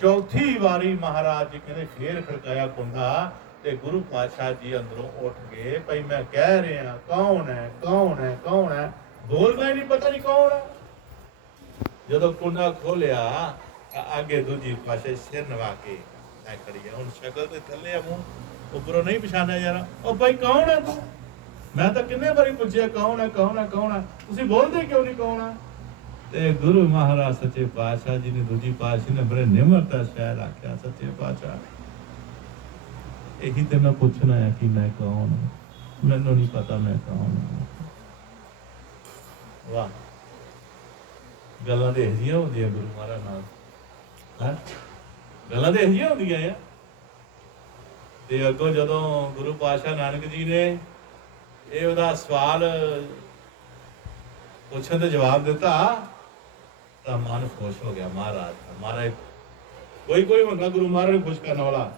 चौथी बारी महाराज जी कहते फिर खड़काया कुंडा ते गुरु पातशाह जी अंदरों उठ गए, भाई मैं कह रहा कौन है, बोलना ही नहीं, पता नहीं कौन है। जदों कुंडा खोलिया आगे दूजी पातशाह सिर नवा के खड़ी है, हुण शक्ल ते थल्ले मुंह ਉੱਪਰੋਂ ਨਹੀਂ ਪਛਾਣਿਆ ਯਾਰ। ਉਹ ਭਾਈ ਕੌਣ ਹੈ ਤੂੰ? ਮੈਂ ਤਾਂ ਕਿੰਨੇ ਵਾਰੀ ਪੁੱਛਿਆ ਕੌਣ ਹੈ ਕੌਣ ਹੈ ਕੌਣ ਹੈ, ਤੁਸੀਂ ਬੋਲਦੇ ਕਿਉਂ ਨਹੀਂ ਕੌਣ ਹੈ? ਤੇ ਗੁਰੂ ਮਹਾਰਾਜ ਸੱਚੇ ਪਾਤਸ਼ਾਹ ਜੀ ਨੇ, ਦੂਜੀ ਪਾਤਸ਼ਾਹ ਨੇ ਬੜੇ ਨਿਮਰਤਾ ਸ਼ਾਇਦ ਆਖਿਆ, ਸੱਚੇ ਪਾਤਸ਼ਾਹ ਇਹੀ ਤੇ ਮੈਂ ਪੁੱਛਣਾ ਹੈ ਕਿ ਮੈਂ ਕੌਣ ਹਾਂ, ਮੈਨੂੰ ਨਹੀਂ ਪਤਾ ਮੈਂ ਕੌਣ ਹਾਂ। ਵਾਹ, ਗੱਲਾਂ ਤੇ ਇਹੋ ਜਿਹੀਆਂ ਹੁੰਦੀਆਂ ਗੁਰੂ ਮਹਾਰਾਜ ਨਾਲ, ਹੈ ਗੱਲਾਂ ਤੇ ਇਹੋ ਜਿਹੀਆਂ ਹੁੰਦੀਆਂ ਆ। ਤੇ ਅੱਗੋਂ ਜਦੋਂ ਗੁਰੂ ਪਾਤਸ਼ਾਹ ਨਾਨਕ ਜੀ ਨੇ ਇਹ ਉਹਦਾ ਸਵਾਲ ਪੁੱਛਣ ਤੇ ਜਵਾਬ ਦਿੱਤਾ ਤਾਂ ਮਨ ਖੁਸ਼ ਹੋ ਗਿਆ ਮਹਾਰਾਜ ਦਾ। ਮਹਾਰਾਜ ਕੋਈ ਹੁੰਦਾ ਗੁਰੂ ਮਹਾਰਾਜ ਨੂੰ ਖੁਸ਼ ਕਰਨ ਵਾਲਾ,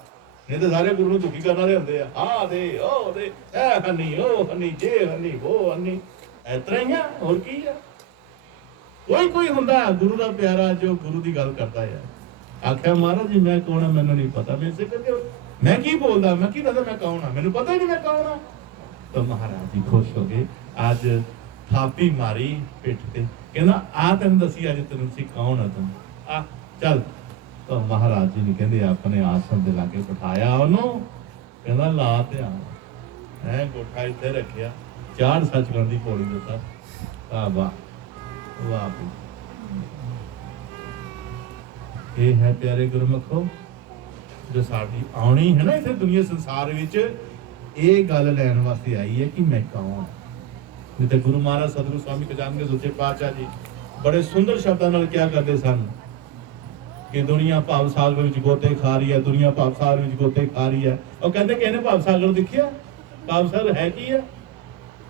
ਨਹੀਂ ਤਾਂ ਸਾਰੇ ਗੁਰੂ ਨੂੰ ਦੁਖੀ ਕਰਨ ਵਾਲੇ ਹੁੰਦੇ ਆ। ਆਹ ਦੇ ਉਹ ਦੇ, ਇਹ ਹਨੀ ਉਹ ਹਨੀ, ਜੇ ਹਨੀ ਉਹ ਹਨੀ, ਇਸ ਤਰ੍ਹਾਂ ਹੀ ਆ, ਹੋਰ ਕੀ ਆ। ਕੋਈ ਹੁੰਦਾ ਗੁਰੂ ਦਾ ਪਿਆਰਾ ਜੋ ਗੁਰੂ ਦੀ ਗੱਲ ਕਰਦਾ ਹੈ। ਆਖਿਆ ਮਹਾਰਾਜ ਜੀ ਮੈਂ ਕੌਣ ਆ ਮੈਨੂੰ ਨਹੀਂ ਪਤਾ, ਮੈਂ ਇਸੇ ਕਰਕੇ ਮੈਂ ਕੀ ਬੋਲਦਾ, ਮੈਂ ਕੀ ਦੱਸਾਂ ਮੈਂ ਕੌਣ ਆ, ਮੈਨੂੰ ਪਤਾ ਹੀ ਨਹੀਂ ਮੈਂ ਕੌਣ ਆ। ਤਾਂ ਮਹਾਰਾਜ ਜੀ ਖੁਸ਼ ਹੋ ਗਏ, ਅੱਜ ਥਾਪੀ ਮਾਰੀ ਪਿੱਠ ਤੇ, ਕਹਿੰਦਾ ਆ ਤੈਨੂੰ ਦੱਸੀ ਅੱਜ ਤੈਨੂੰ ਸੀ ਕੌਣ ਆ ਤੂੰ, ਆ ਚੱਲ। ਤਾਂ ਮਹਾਰਾਜ ਜੀ ਨੇ ਕਹਿੰਦੇ ਆਪਣੇ ਆਸਣ ਦੇ ਲਾਗੇ ਬਿਠਾਇਆ ਉਹਨੂੰ, ਕਹਿੰਦਾ ਲਾ ਧਿਆਨ, ਹੈ ਗੋਠਾ ਇੱਥੇ ਰੱਖਿਆ, ਚਾਰ ਸੱਚਖੰਡ ਦੀ ਪੌੜੀ ਦਿੱਤਾ। ਆ ਵਾਹ ਵਾਹ, ਇਹ ਹੈ ਪਿਆਰੇ ਗੁਰਮੁਖੋ ਜੋ ਸਾਡੀ ਆਉਣੀ ਹੈ ਨਾ ਇੱਥੇ ਦੁਨੀਆ ਸੰਸਾਰ ਵਿੱਚ, ਇਹ ਗੱਲ ਲੈਣ ਵਾਸਤੇ ਆਈ ਹੈ ਕਿ ਮੈਂ ਕੌਣ। ਨਹੀਂ ਤੇ ਗੁਰੂ ਮਹਾਰਾਜ ਸਤਿਗੁਰੂ ਸਵਾਮੀ ਖਜ਼ਾਨਗੀ ਸੱਚੇ ਪਾਤਸ਼ਾਹ ਜੀ ਬੜੇ ਸੁੰਦਰ ਸ਼ਬਦਾਂ ਨਾਲ ਕਿਹਾ ਕਰਦੇ ਸਨ ਕਿ ਦੁਨੀਆ ਭਵ ਸਾਗਰ ਵਿੱਚ ਗੋਤੇ ਖਾ ਰਹੀ ਹੈ, ਦੁਨੀਆ ਭਵ ਸਾਗਰ ਵਿੱਚ ਗੋਤੇ ਖਾ ਰਹੀ ਹੈ। ਉਹ ਕਹਿੰਦੇ ਕਿ ਇਹਨੇ ਭਵ ਸਾਗਰ ਦੇਖਿਆ, ਭਵ ਸਾਗਰ ਹੈ ਕੀ ਹੈ?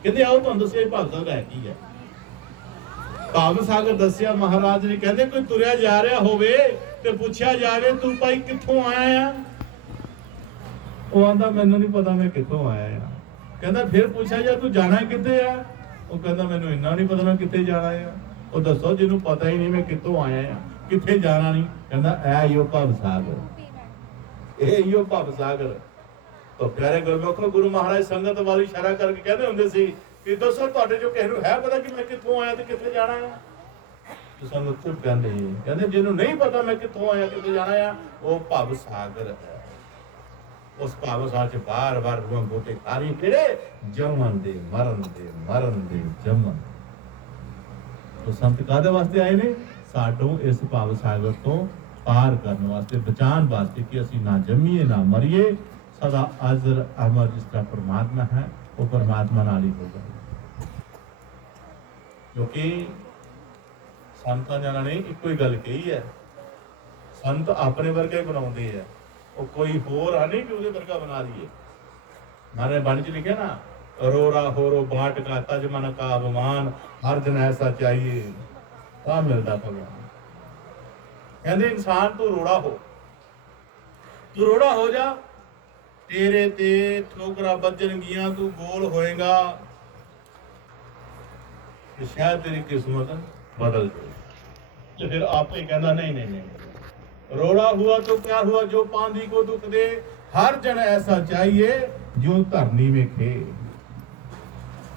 ਕਹਿੰਦੇ ਆਓ ਤੁਹਾਨੂੰ ਦੱਸਿਆ ਭਵ ਸਾਗਰ ਹੈ ਕੀ ਹੈ। ਭਵ ਸਾਗਰ ਦੱਸਿਆ ਮਹਾਰਾਜ ਨੇ, ਕਹਿੰਦੇ ਕੋਈ ਤੁਰਿਆ ਜਾ ਰਿਹਾ ਹੋਵੇ ਤੇ ਪੁੱਛਿਆ ਜਾਵੇ ਤੂੰ ਭਾਈ ਕਿੱਥੋਂ ਆਇਆ ਆ, ਉਹ ਆਂਦਾ ਮੈਨੂੰ ਨਹੀਂ ਪਤਾ ਮੈਂ ਕਿੱਥੋਂ ਆਇਆ ਆ। ਕਹਿੰਦਾ ਫਿਰ ਪੁੱਛਿਆ ਜਾ ਤੂੰ ਜਾਣਾ ਕਿੱਥੇ ਆ, ਉਹ ਕਹਿੰਦਾ ਮੈਨੂੰ ਇੰਨਾ ਨਹੀਂ ਪਤਾ ਮੈਂ ਕਿੱਥੇ ਜਾਣਾ ਆ। ਉਹ ਦੱਸੋ ਜਿਹਨੂੰ ਪਤਾ ਹੀ ਨਹੀਂ ਮੈਂ ਕਿੱਥੋਂ ਆਇਆ ਆ, ਕਿੱਥੇ ਜਾਣਾ ਨਹੀਂ, ਕਹਿੰਦਾ ਐ ਹੀ ਉਹ ਭਵ ਸਾਗਰ, ਇਹ ਹੀ ਉਹ ਭਵ ਸਾਗਰ। ਤਾਂ ਪਿਆਰੇ ਗੁਰਮੁਖੋ ਗੁਰੂ ਮਹਾਰਾਜ ਸੰਗਤ ਵਾਲੀ ਇਸ਼ਾਰਾ ਕਰਕੇ ਕਹਿੰਦੇ ਹੁੰਦੇ ਸੀ ਕਿ ਦੱਸੋ ਤੁਹਾਡੇ ਜੋ ਕਿਸੇ ਨੂੰ ਹੈ ਪਤਾ ਕਿ ਮੈਂ ਕਿੱਥੋਂ ਆਇਆ ਤੇ ਕਿੱਥੇ ਜਾਣਾ ਆ। ਸਾਨੂੰ ਚੁੱਪ ਕਹਿੰਦੇ ਜਿਹਨੂੰ ਨਹੀਂ ਪਤਾ ਮੈਂ ਕਿੱਥੋਂ ਆਇਆ ਕਿੱਥੇ ਜਾਣਾ ਆ, ਉਹ ਭਵ ਸਾਗਰ ਹੈ। ਉਸ ਭਵ ਸਾਗਰ ਚ ਬਾਰ-ਬਾਰ ਰੂਹਾਂ ਗੋਤੇ ਖਾਰੀ, ਕਿਹੜੇ ਜੰਮਣ ਦੇ ਮਰਨ ਦੇ, ਮਰਨ ਦੇ ਜੰਮਣ। ਉਹ ਸੰਤ ਕਾਹਦੇ ਵਾਸਤੇ ਆਏ ਨੇ? ਸਾਡੋਂ ਇਸ ਭਵ ਸਾਗਰ ਤੋਂ ਪਾਰ ਕਰਨ ਵਾਸਤੇ, ਬਚਾਉਣ ਵਾਸਤੇ ਕਿ ਅਸੀਂ ਨਾ ਜੰਮੀਏ ਨਾ ਮਰੀਏ, ਸਦਾ ਅਜ਼ਰ ਅਮਰ ਜਿਸ ਤਰ੍ਹਾਂ ਪਰਮਾਤਮਾ ਹੈ ਉਹ ਪਰਮਾਤਮਾ ਨਾਲ ਹੀ ਹੋਗਾ। ਕਿਉਂਕਿ ਸੰਤਾਂ ਜਨਾਂ ਨੇ ਇੱਕੋ ਹੀ ਗੱਲ ਕਹੀ ਹੈ, ਸੰਤ ਆਪਣੇ ਵਰਗਾ ਹੀ ਬਣਾਉਂਦੇ ਆ, ਉਹ ਕੋਈ ਹੋਰ ਆ ਨਹੀਂ ਕਿ ਉਹਦੇ ਵਰਗਾ ਬਣਾ ਦਈਏ। ਮਾਰੇ ਬਾਣੀ ਚ ਲਿਖਿਆ ਨਾ, ਰੋਰਾ ਹੋਰੋ ਬਾਟ ਕਾ ਤਜ ਮਨ ਕਾ ਅਭਿਮਾਨ, ਹਰ ਜਨ ਐਸਾ ਚਾਹੀਏ ਤਾਂ ਮਿਲਦਾ ਭਗਵਾਨ। ਕਹਿੰਦੇ ਇਨਸਾਨ ਤੂੰ ਰੋੜਾ ਹੋ, ਤੂੰ ਰੋੜਾ ਹੋ ਜਾ, ਤੇਰੇ ਤੇ ਠੋਕਰਾਂ ਵੱਜਣਗੀਆਂ, ਤੂੰ ਗੋਲ ਹੋਏਗਾ ਤੇ ਸ਼ਾਇਦ ਤੇਰੀ ਕਿਸਮਤ बदल गई। तो फिर आप ही कहना नहीं, रोड़ा हुआ तो क्या हुआ, जो पांधी को दुख दे, हर जन ऐसा चाहिए जो धरनी में खे।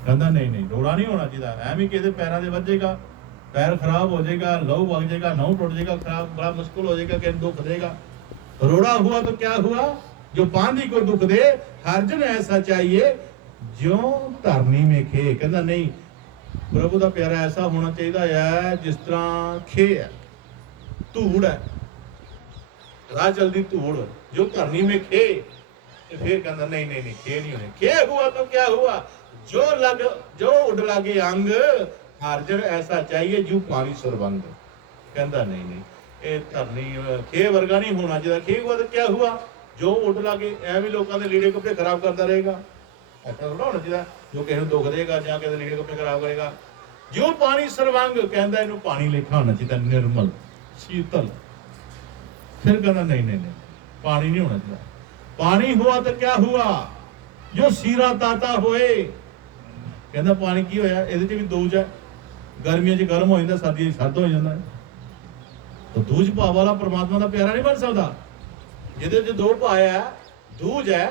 कहना नहीं, रोड़ा नहीं होना चाहिए, एवं किसी पैरों से वजेगा, पैर खराब हो जाएगा, लहू वग जाएगा, नहू टुट जाएगा, खराब बड़ा मुश्किल हो जाएगा, कि दुख देगा। रोड़ा हुआ तो क्या हुआ, जो पांधी को दुख दे, हर जन ऐसा चाहिए जो धरनी में खे। कहना नहीं, प्रभु का प्यारा ऐसा होना चाहिए है जिस तरह खे है, धूड़ है, राह चलती धूड़, जो धरनी में खे। तो फिर कहता नहीं, खे नहीं होने। खे हुआ तो क्या हुआ, जो उड़ लागे अंग, अर्जन ऐसा चाहिए जो पानी सरबंग। कहता नहीं, ये धरनी खे वर्गा नहीं होना चाहिए। खे हुआ तो क्या हुआ, जो उड़ लागे एवं लोगों के लीड़े कपड़े खराब करता रहेगा, ऐसा थोड़ा होना चाहिए। जो किसी दुख देगा या किसी लीड़े कपड़े खराब करेगा, जो पानी सरवंग, कहता इनू पानी लेखा होना चाहिए, निर्मल शीतल। फिर कहना नहीं, पानी नहीं होना चाहिए। पानी हुआ तो क्या हुआ, जो सीरा ताता होए। कहता पानी की होया, इहदे च भी दूज है, गर्मियों च गर्म हो जाता, सर्दियों सर्द हो जाता है। तो दूज भाव वाला परमात्मा का प्यारा नहीं बन सकता। जिहदे च दो भाया है, दूज है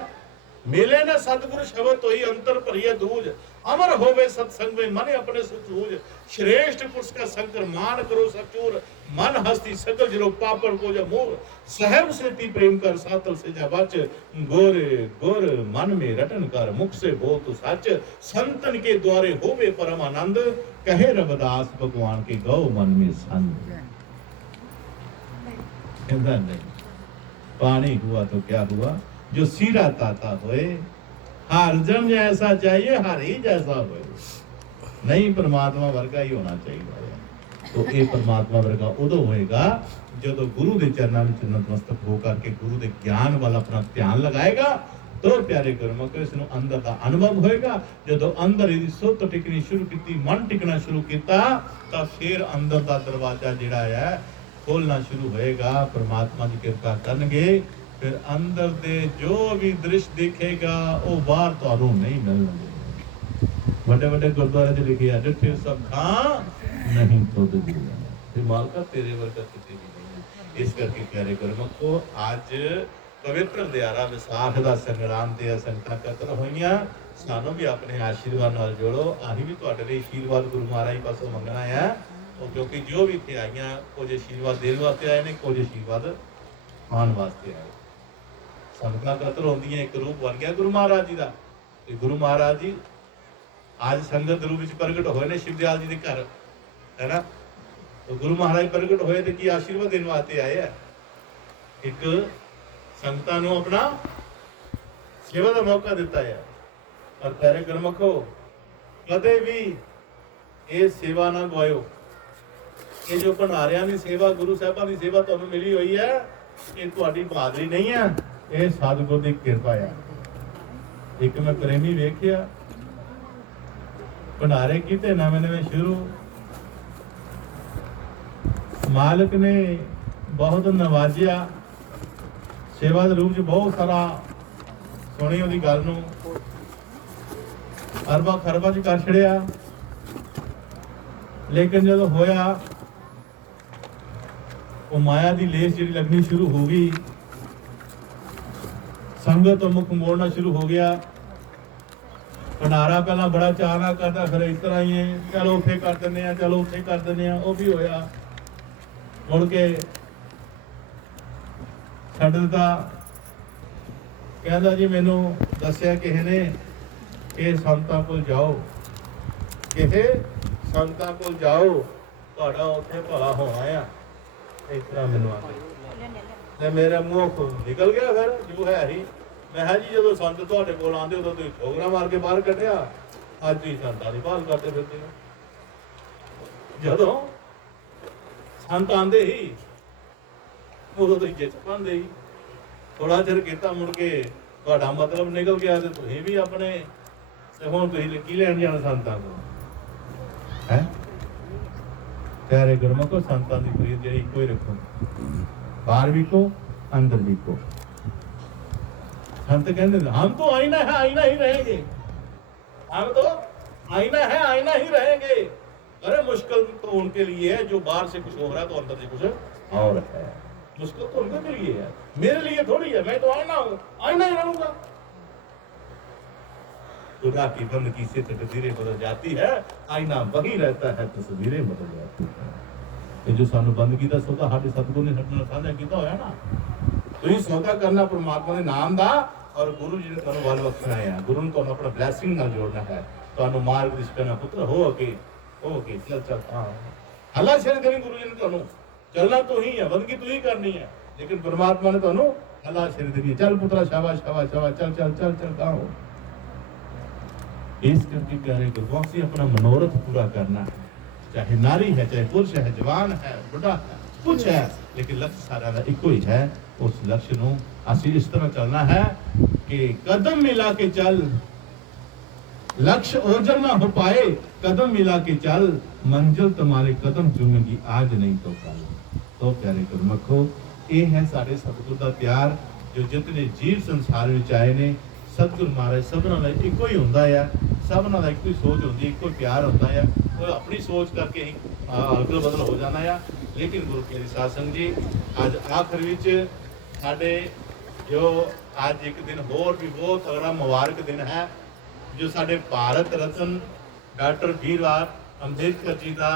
ਮਿਲੇ ਨਾ ਸਤਿਗੁਰ ਸ਼ਬਦ ਹੋਈ ਅੰਤਰ ਭਰੀਏ ਦੂਜ ਅਮਰ ਹੋਵੇ ਸਤਸੰਗ में मन अपने सुचूज श्रेष्ठ पुरुष का संकर मान करो सचूर मन हस्ती सकल जिरो पापड़ को जा मोर सहब से ती प्रेम कर सातल से जा बच गोर गोर मन में रटन कर मुख से बोल तू सच संतन के द्वारे होवे परम आनंद कहे रविदास भगवान के गौ मन में संत कहता नहीं पानी हुआ तो क्या हुआ जो सीरा ताता होए हर जन जैसा चाहिए हर ही जैसा होए नहीं परमात्मा वर्गा ही होना चाहिए तो ये परमात्मा वर्गा उदो होएगा जो गुरु के चरणों में नतमस्तक होकर के गुरु के ज्ञान वाला अपना ध्यान लगाएगा तो प्यारे गुरमुख इसनु अंदर का अनुभव होएगा जो अंदर इसकी सुत टिकनी शुरू की मन टिकना शुरू किया तो फिर अंदर का दरवाजा जिहड़ा है खोलना शुरू होएगा परमात्मा की कृपा करनगे फिर अंदर दे जो भी दृश्य दिखेगा वो बाहर तो नहीं मिलने बड़े बड़े गुरुद्वारे च लिखे डिठे सब खां नहीं तो मालका तेरे वर्गा किसी भी नहीं इस करके प्यारे गुरमुखो आज पवित्र दिहाड़ा विसाख का संग्राम ते संगतां कतर होईयां सानू भी अपने आशीर्वाद नाल जोड़ो आही भी तुहाडे लई आशीर्वाद गुरु महाराज पासों मंगना है क्योंकि जो भी इत्थे आईयां कुछ आशीर्वाद देने वास्ते आए ने कुछ आशीर्वाद पाउण वास्ते आए संगतां कतर होंदियां एक रूप बन गया गुरु महाराज जी का गुरु महाराज जी आज संगत रूप में प्रगट होए ने शिवदयाल जी के घर है ना तो गुरु महाराज प्रगट होए तो की आशीर्वाद देने वास्ते आए है एक संगतां नूं अपना सेवा का मौका दिता है और प्यारे गुरमुखो कदे भी ये सेवा ना गवायो ये जो भंडारियां की सेवा गुरु साहिबां की सेवा तुहानूं मिली हुई है ये तुहाडी बहादुरी नहीं है ये सतगुर की कृपा है एक मैं प्रेमी वेख्या भंडारे कीते नवे नवे शुरू मालिक ने बहुत नवाजिया सेवा के रूप च बहुत सारा सुनी उहदी गल नूं अरबा खरबा च कर छड़िया लेकिन जदों होया वो माया की लेस जी लगनी शुरू हो गई संगत तो मुख मोड़ना शुरू हो गया भंडारा पहला बड़ा चाहना करता फिर इस तरह ही है चलो उठे कर देने चलो उठे कर देने वो भी होया मुड़ के छड्ड दिता कहता जी मैनू दसिया किसी ने कि संतां कोल जाओ किसी संतां कोल जाओ तुहाडा उत्थे भला होना है इस तरह मैनू आखे मेरा मुंह निकल गया फिर जो है ही मैं जी जो संत तुहाडे कोल आंदे उदों तुसीं ठोकरा मार के बाहर कढिया अज तुसीं संतां दी भाल करते फिरदे हो जदों संत आंदे ही उदों तुसीं जित पांदे ही थोड़ा चिर कीता मुड़ के तुहाडा मतलब निकल गया ते तुसीं भी अपने ते हुण तुसीं की लैण जाना संतां कोल है प्यारे गुरमुखो संतां दी प्रीत जिहड़ी इक्को ही रखो बाहर भी को अंदर भी को संत कहते हम तो आईना है आईना ही रहेंगे हम तो आईना है आईना ही रहेंगे अरे मुश्किल तो उनके लिए है जो बाहर से कुछ हो रहा है तो अंदर से कुछ और है मुश्किल तो उनके लिए है मेरे लिए थोड़ी है मैं तो आईना हूं आईना ही रहूंगा खुदा की बंद की से तकदीरें बदल जाती है आईना वही रहता है तस्वीरें बदल जाती है ये जो सानू बंदगी का सौदा हमारे सतगुरु ने साडे नाल साझा कीता होया ना तुसीं सौदा करना परमात्मा के नाम दा और गुरु जी ने तुहानू वल बख्शना है गुरु ने तुहानू अपना ब्लैसिंग नाल जोड़ना है तुहानू मार्ग दिश करना पुत्र हो के चल चल हां अल्लाह शरण देनी गुरु जी ने तुहानू चलना तो ही है बंदगी तो ही करनी है लेकिन परमात्मा ने तुहानू अल्लाह शरण देनी चल पुत्रा शाबाश शाबाश शाबाश चल चल चल चल कहां हो इस करके प्यारे गुरु से अपना मनोरथ पूरा करना है चाहे नारी है चाहे पुरुष है जवान है बुढ़ा है कुछ है लेकिन लक्ष्य सारा का इको ही है उस लक्ष्य नूं असीं इस तरह चलना है कि कदम मिला के चल लक्ष्य ओझल ना हो पाए कदम मिला के चल मंजिल तुम्हारे कदम चूमेगी आज नहीं तो कल तो प्यारे गुरमुखो ये है साडे सतगुर दा प्यार जो जितने जीव संसार विच आए ने सतगुर महाराज सबना दा इको ही हुंदा है सबना दा इको ही सोच हुंदी इको ही प्यार हुंदा है कोई अपनी सोच करके ही अदल बदल हो जाना है लेकिन गुरु प्यारे साध संगत जी अज आखिर विच साडे ਜੋ ਅੱਜ ਇੱਕ ਦਿਨ ਹੋਰ ਵੀ ਬਹੁਤ ਤਗੜਾ ਮੁਬਾਰਕ ਦਿਨ ਹੈ, ਜੋ ਸਾਡੇ ਭਾਰਤ ਰਤਨ ਡਾਕਟਰ BR ਅੰਬੇਦਕਰ ਜੀ ਦਾ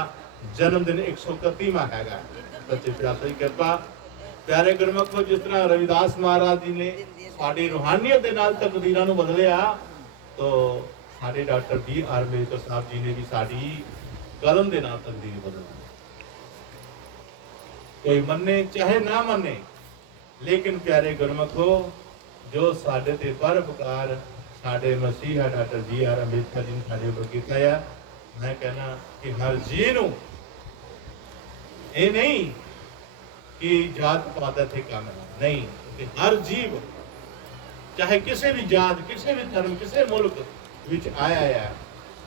ਜਨਮ ਦਿਨ 131ਵਾਂ ਹੈਗਾ। ਸੱਚੇ ਪਿਆਰੇ ਦੀ ਕਿਰਪਾ। ਪਿਆਰੇ ਗੁਰਮੁਖੋ, ਜਿਸ ਤਰ੍ਹਾਂ ਰਵਿਦਾਸ ਮਹਾਰਾਜ ਜੀ ਨੇ ਸਾਡੀ ਰੂਹਾਨੀਅਤ ਦੇ ਨਾਲ ਤਕਦੀਰਾਂ ਨੂੰ ਬਦਲਿਆ, तो ਸਾਡੇ ਡਾਕਟਰ BR ਅੰਬੇਦਕਰ ਸਾਹਿਬ ਜੀ ਨੇ ਵੀ ਸਾਡੀ ਕਲਮ ਦੇ ਨਾਲ ਤਕਦੀਰ ਬਦਲਣੀ। कोई मन्ने चाहे ना मन्ने, लेकिन प्यारे गुरमुखो, जो साडे ते परोपकार साडे मसीहा डॉक्टर BR अंबेदकर जी ने साडे उपर कीता है, मैं कहना कि हर जी नूं ये नहीं कि जात पात इत्थे कम है, नहीं, कि हर जीव चाहे किसी भी जात, किसी भी धर्म, किसी मुल्क विच आया है,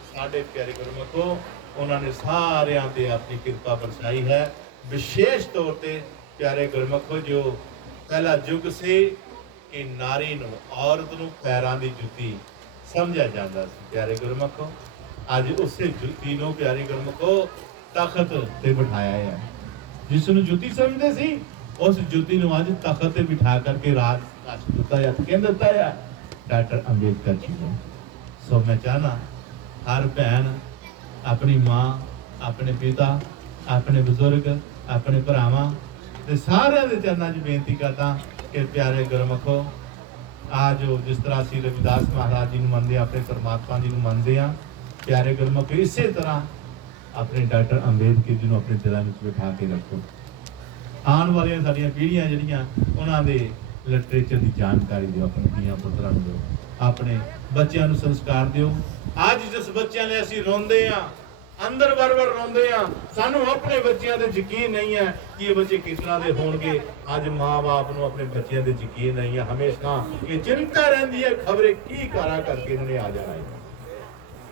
साडे प्यारे गुरमुखो उन्होंने सारियां ते अपनी कृपा बरसाई है। विशेष तौर पे प्यारे गुरमुखो, जो पहला युग से कि नारी नूं, औरत नूं पैरां दी जुत्ती समझा जाता सी। प्यारे गुरमुखो, अज उसे जुत्ती नूं प्यारे गुरमुखो तखत ते बिठाया है। जिस नूं जुत्ती समझदे सी, उस जुत्ती नूं अज तखत ते बिठा करके राज दिता है, कह दिता है डॉक्टर अंबेदकर जी ने। सो मैं चाहना हर भैन अपनी माँ, अपने पिता, अपने बुजुर्ग, अपने भरावां ते सारिਆਂ ਦੇ ਚਰਨਾਂ 'ਚ ਬੇਨਤੀ ਕਰਦਾ कि प्यारे गुरमुखो, आज जिस तरह ਅਸੀਂ रविदास महाराज जी ਨੂੰ ਮੰਨਦੇ ਆ, ਆਪਣੇ परमात्मा जी ਨੂੰ ਮੰਨਦੇ ਆ, प्यारे गुरमुखो ਇਸੇ ਤਰ੍ਹਾਂ ਆਪਣੇ ਡਾਕਟਰ ਅੰਬੇਦਕਰ ਜੀ ਨੂੰ ਆਪਣੇ ਦਿਲਾਂ ਵਿੱਚ ਬਿਠਾ ਕੇ ਰੱਖੋ। ਆਉਣ ਵਾਲੀਆਂ ਸਾਡੀਆਂ ਪੀੜ੍ਹੀਆਂ ਜਿਹੜੀਆਂ, ਉਹਨਾਂ ਦੇ ਲਿਟਰੇਚਰ ਦੀ ਜਾਣਕਾਰੀ ਦਿਓ, ਆਪਣੇ ਧੀਆਂ ਪੁੱਤਰਾਂ ਨੂੰ ਦਿਓ, ਆਪਣੇ ਬੱਚਿਆਂ ਨੂੰ ਸੰਸਕਾਰ ਦਿਓ। ਅੱਜ ਜਿਸ ਬੱਚਿਆਂ ਨੇ ਅਸੀਂ ਰੋਂਦੇ ਆ, अंदर बार बार रोंदे आ, सानू अपने बच्चों ते यकीन नहीं है कि ये बच्चे किस तरह के होंगे। अज माँ बाप नूं अपने बच्चों ते यकीन नहीं है, हमेशा ये चिंता रहती है खबरें की कारा करके इन्होंने आ जाना है,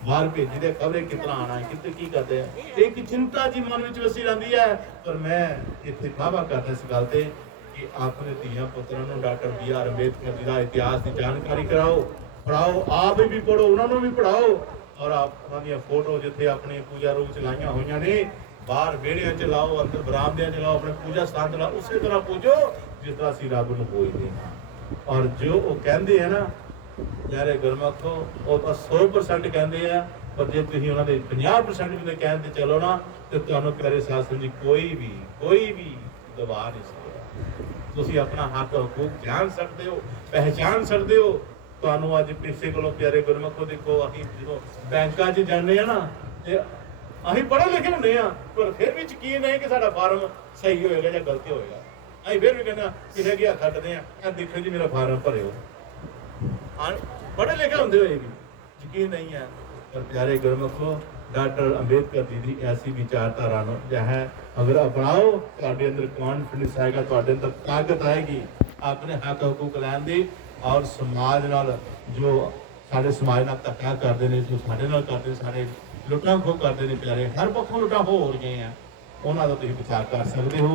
बाहर भेजी दे खबरें कितना आना है, कितने की करते हैं, एक चिंता जी मन में वसी रहती है। पर मैं इत्थे दावा करदा इस गल ते कि अपने धीआं पुत्रां नूं डॉक्टर BR अंबेदकर जी का इतिहास की जानकारी कराओ, पढ़ाओ, आप भी पढ़ो, उन्होंने भी पढ़ाओ, और आप उन्होंने फोटो जिथे अपने पूजा रूप च लाइया हुई ने बाहर वेड़िया च लाओ, अंदर बरामदियां च लाओ, अपने पूजा स्थान च लाओ, उसी तरह पूजो जिस तरह असीं रब नूं पूजदे हां। और जो वो कहते हैं ना प्यारे गुरमुखो, वो तो 100% कहते हैं, पर जे तुसीं उन्हां दे 50% भी कहते चलो ना, तो तुहानूं प्यारे शास्त्र जी कोई भी दबा नहीं सकदा। तुसीं अपना हक हकूक जान सकते हो, पहचान सकते हो। ਤੁਹਾਨੂੰ ਅੱਜ ਕਿਸੇ ਕੋਲੋਂ ਪਿਆਰੇ ਗੁਰਮੁਖੋ ਦੇਖੋ, ਅਸੀਂ ਜਦੋਂ ਬੈਂਕਾਂ 'ਚ ਜਾਂਦੇ ਆ ਨਾ, ਤੇ ਅਸੀਂ ਪੜ੍ਹੇ ਲਿਖੇ ਹੁੰਦੇ ਆ, ਪਰ ਫਿਰ ਵੀ ਯਕੀਨ ਨਹੀਂ ਕਿ ਸਾਡਾ ਫਾਰਮ ਸਹੀ ਹੋਏਗਾ ਜਾਂ ਗਲਤ ਹੋਏਗਾ। ਅਸੀਂ ਫਿਰ ਵੀ ਕਹਿੰਦੇ ਆ ਕਿਸੇ ਗਿਆ ਖੱਟਦੇ ਆ, ਇਹ ਦੇਖੋ ਜੀ ਮੇਰਾ ਫਾਰਮ ਭਰਿਓ। ਪੜ੍ਹੇ ਲਿਖੇ ਹੁੰਦੇ ਹੋਏ ਵੀ ਯਕੀਨ ਨਹੀਂ ਹੈ। ਪਰ ਪਿਆਰੇ ਗੁਰਮੁਖੋ, ਡਾਕਟਰ ਅੰਬੇਦਕਰ ਜੀ ਦੀ ਐਸੀ ਵਿਚਾਰਧਾਰਾ ਨੂੰ ਹੈ ਅਗਰ ਅਪਣਾਓ, ਤੁਹਾਡੇ ਅੰਦਰ ਕੌਨਫੀਡੈਂਸ ਆਏਗਾ, ਤੁਹਾਡੇ ਅੰਦਰ ਤਾਕਤ ਆਏਗੀ ਆਪਣੇ ਹੱਕ ਹਕੂਕ ਲੈਣ ਦੀ। और समाज नाल जो साढ़े समाज नाल धक्का करते हैं, जो साढ़े नाल करते, साढ़े लुटा खो करते हैं, प्यारे हर पक्षों लुटा हो रही हैं, उन्होंने तो तुसीं विचार कर सकते हो।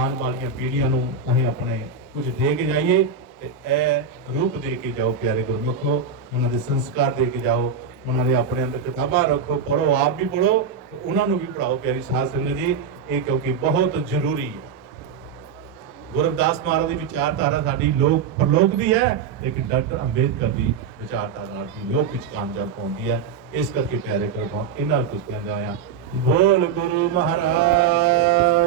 आने वाली पीढ़ियां नूं असीं अपने कुछ दे के जाइए, तो रूप दे के जाओ प्यारे गुरमुखो, उन्होंने संस्कार दे के जाओ, उन्होंने अपने अंदर किताबां रखो, पढ़ो, आप भी पढ़ो, उन्होंने भी पढ़ाओ प्यारी साध संगत जी, ये क्योंकि बहुत जरूरी है। गुरदास महाराज की विचारधारा साडी लोक परलोक दी है, लेकिन डॉक्टर अंबेदकर की विचारधारा लोक विच कामयाब होती है। इस करके प्यारे करके इन्हां कुछ कहंदा आया, बोल गुरु महाराज।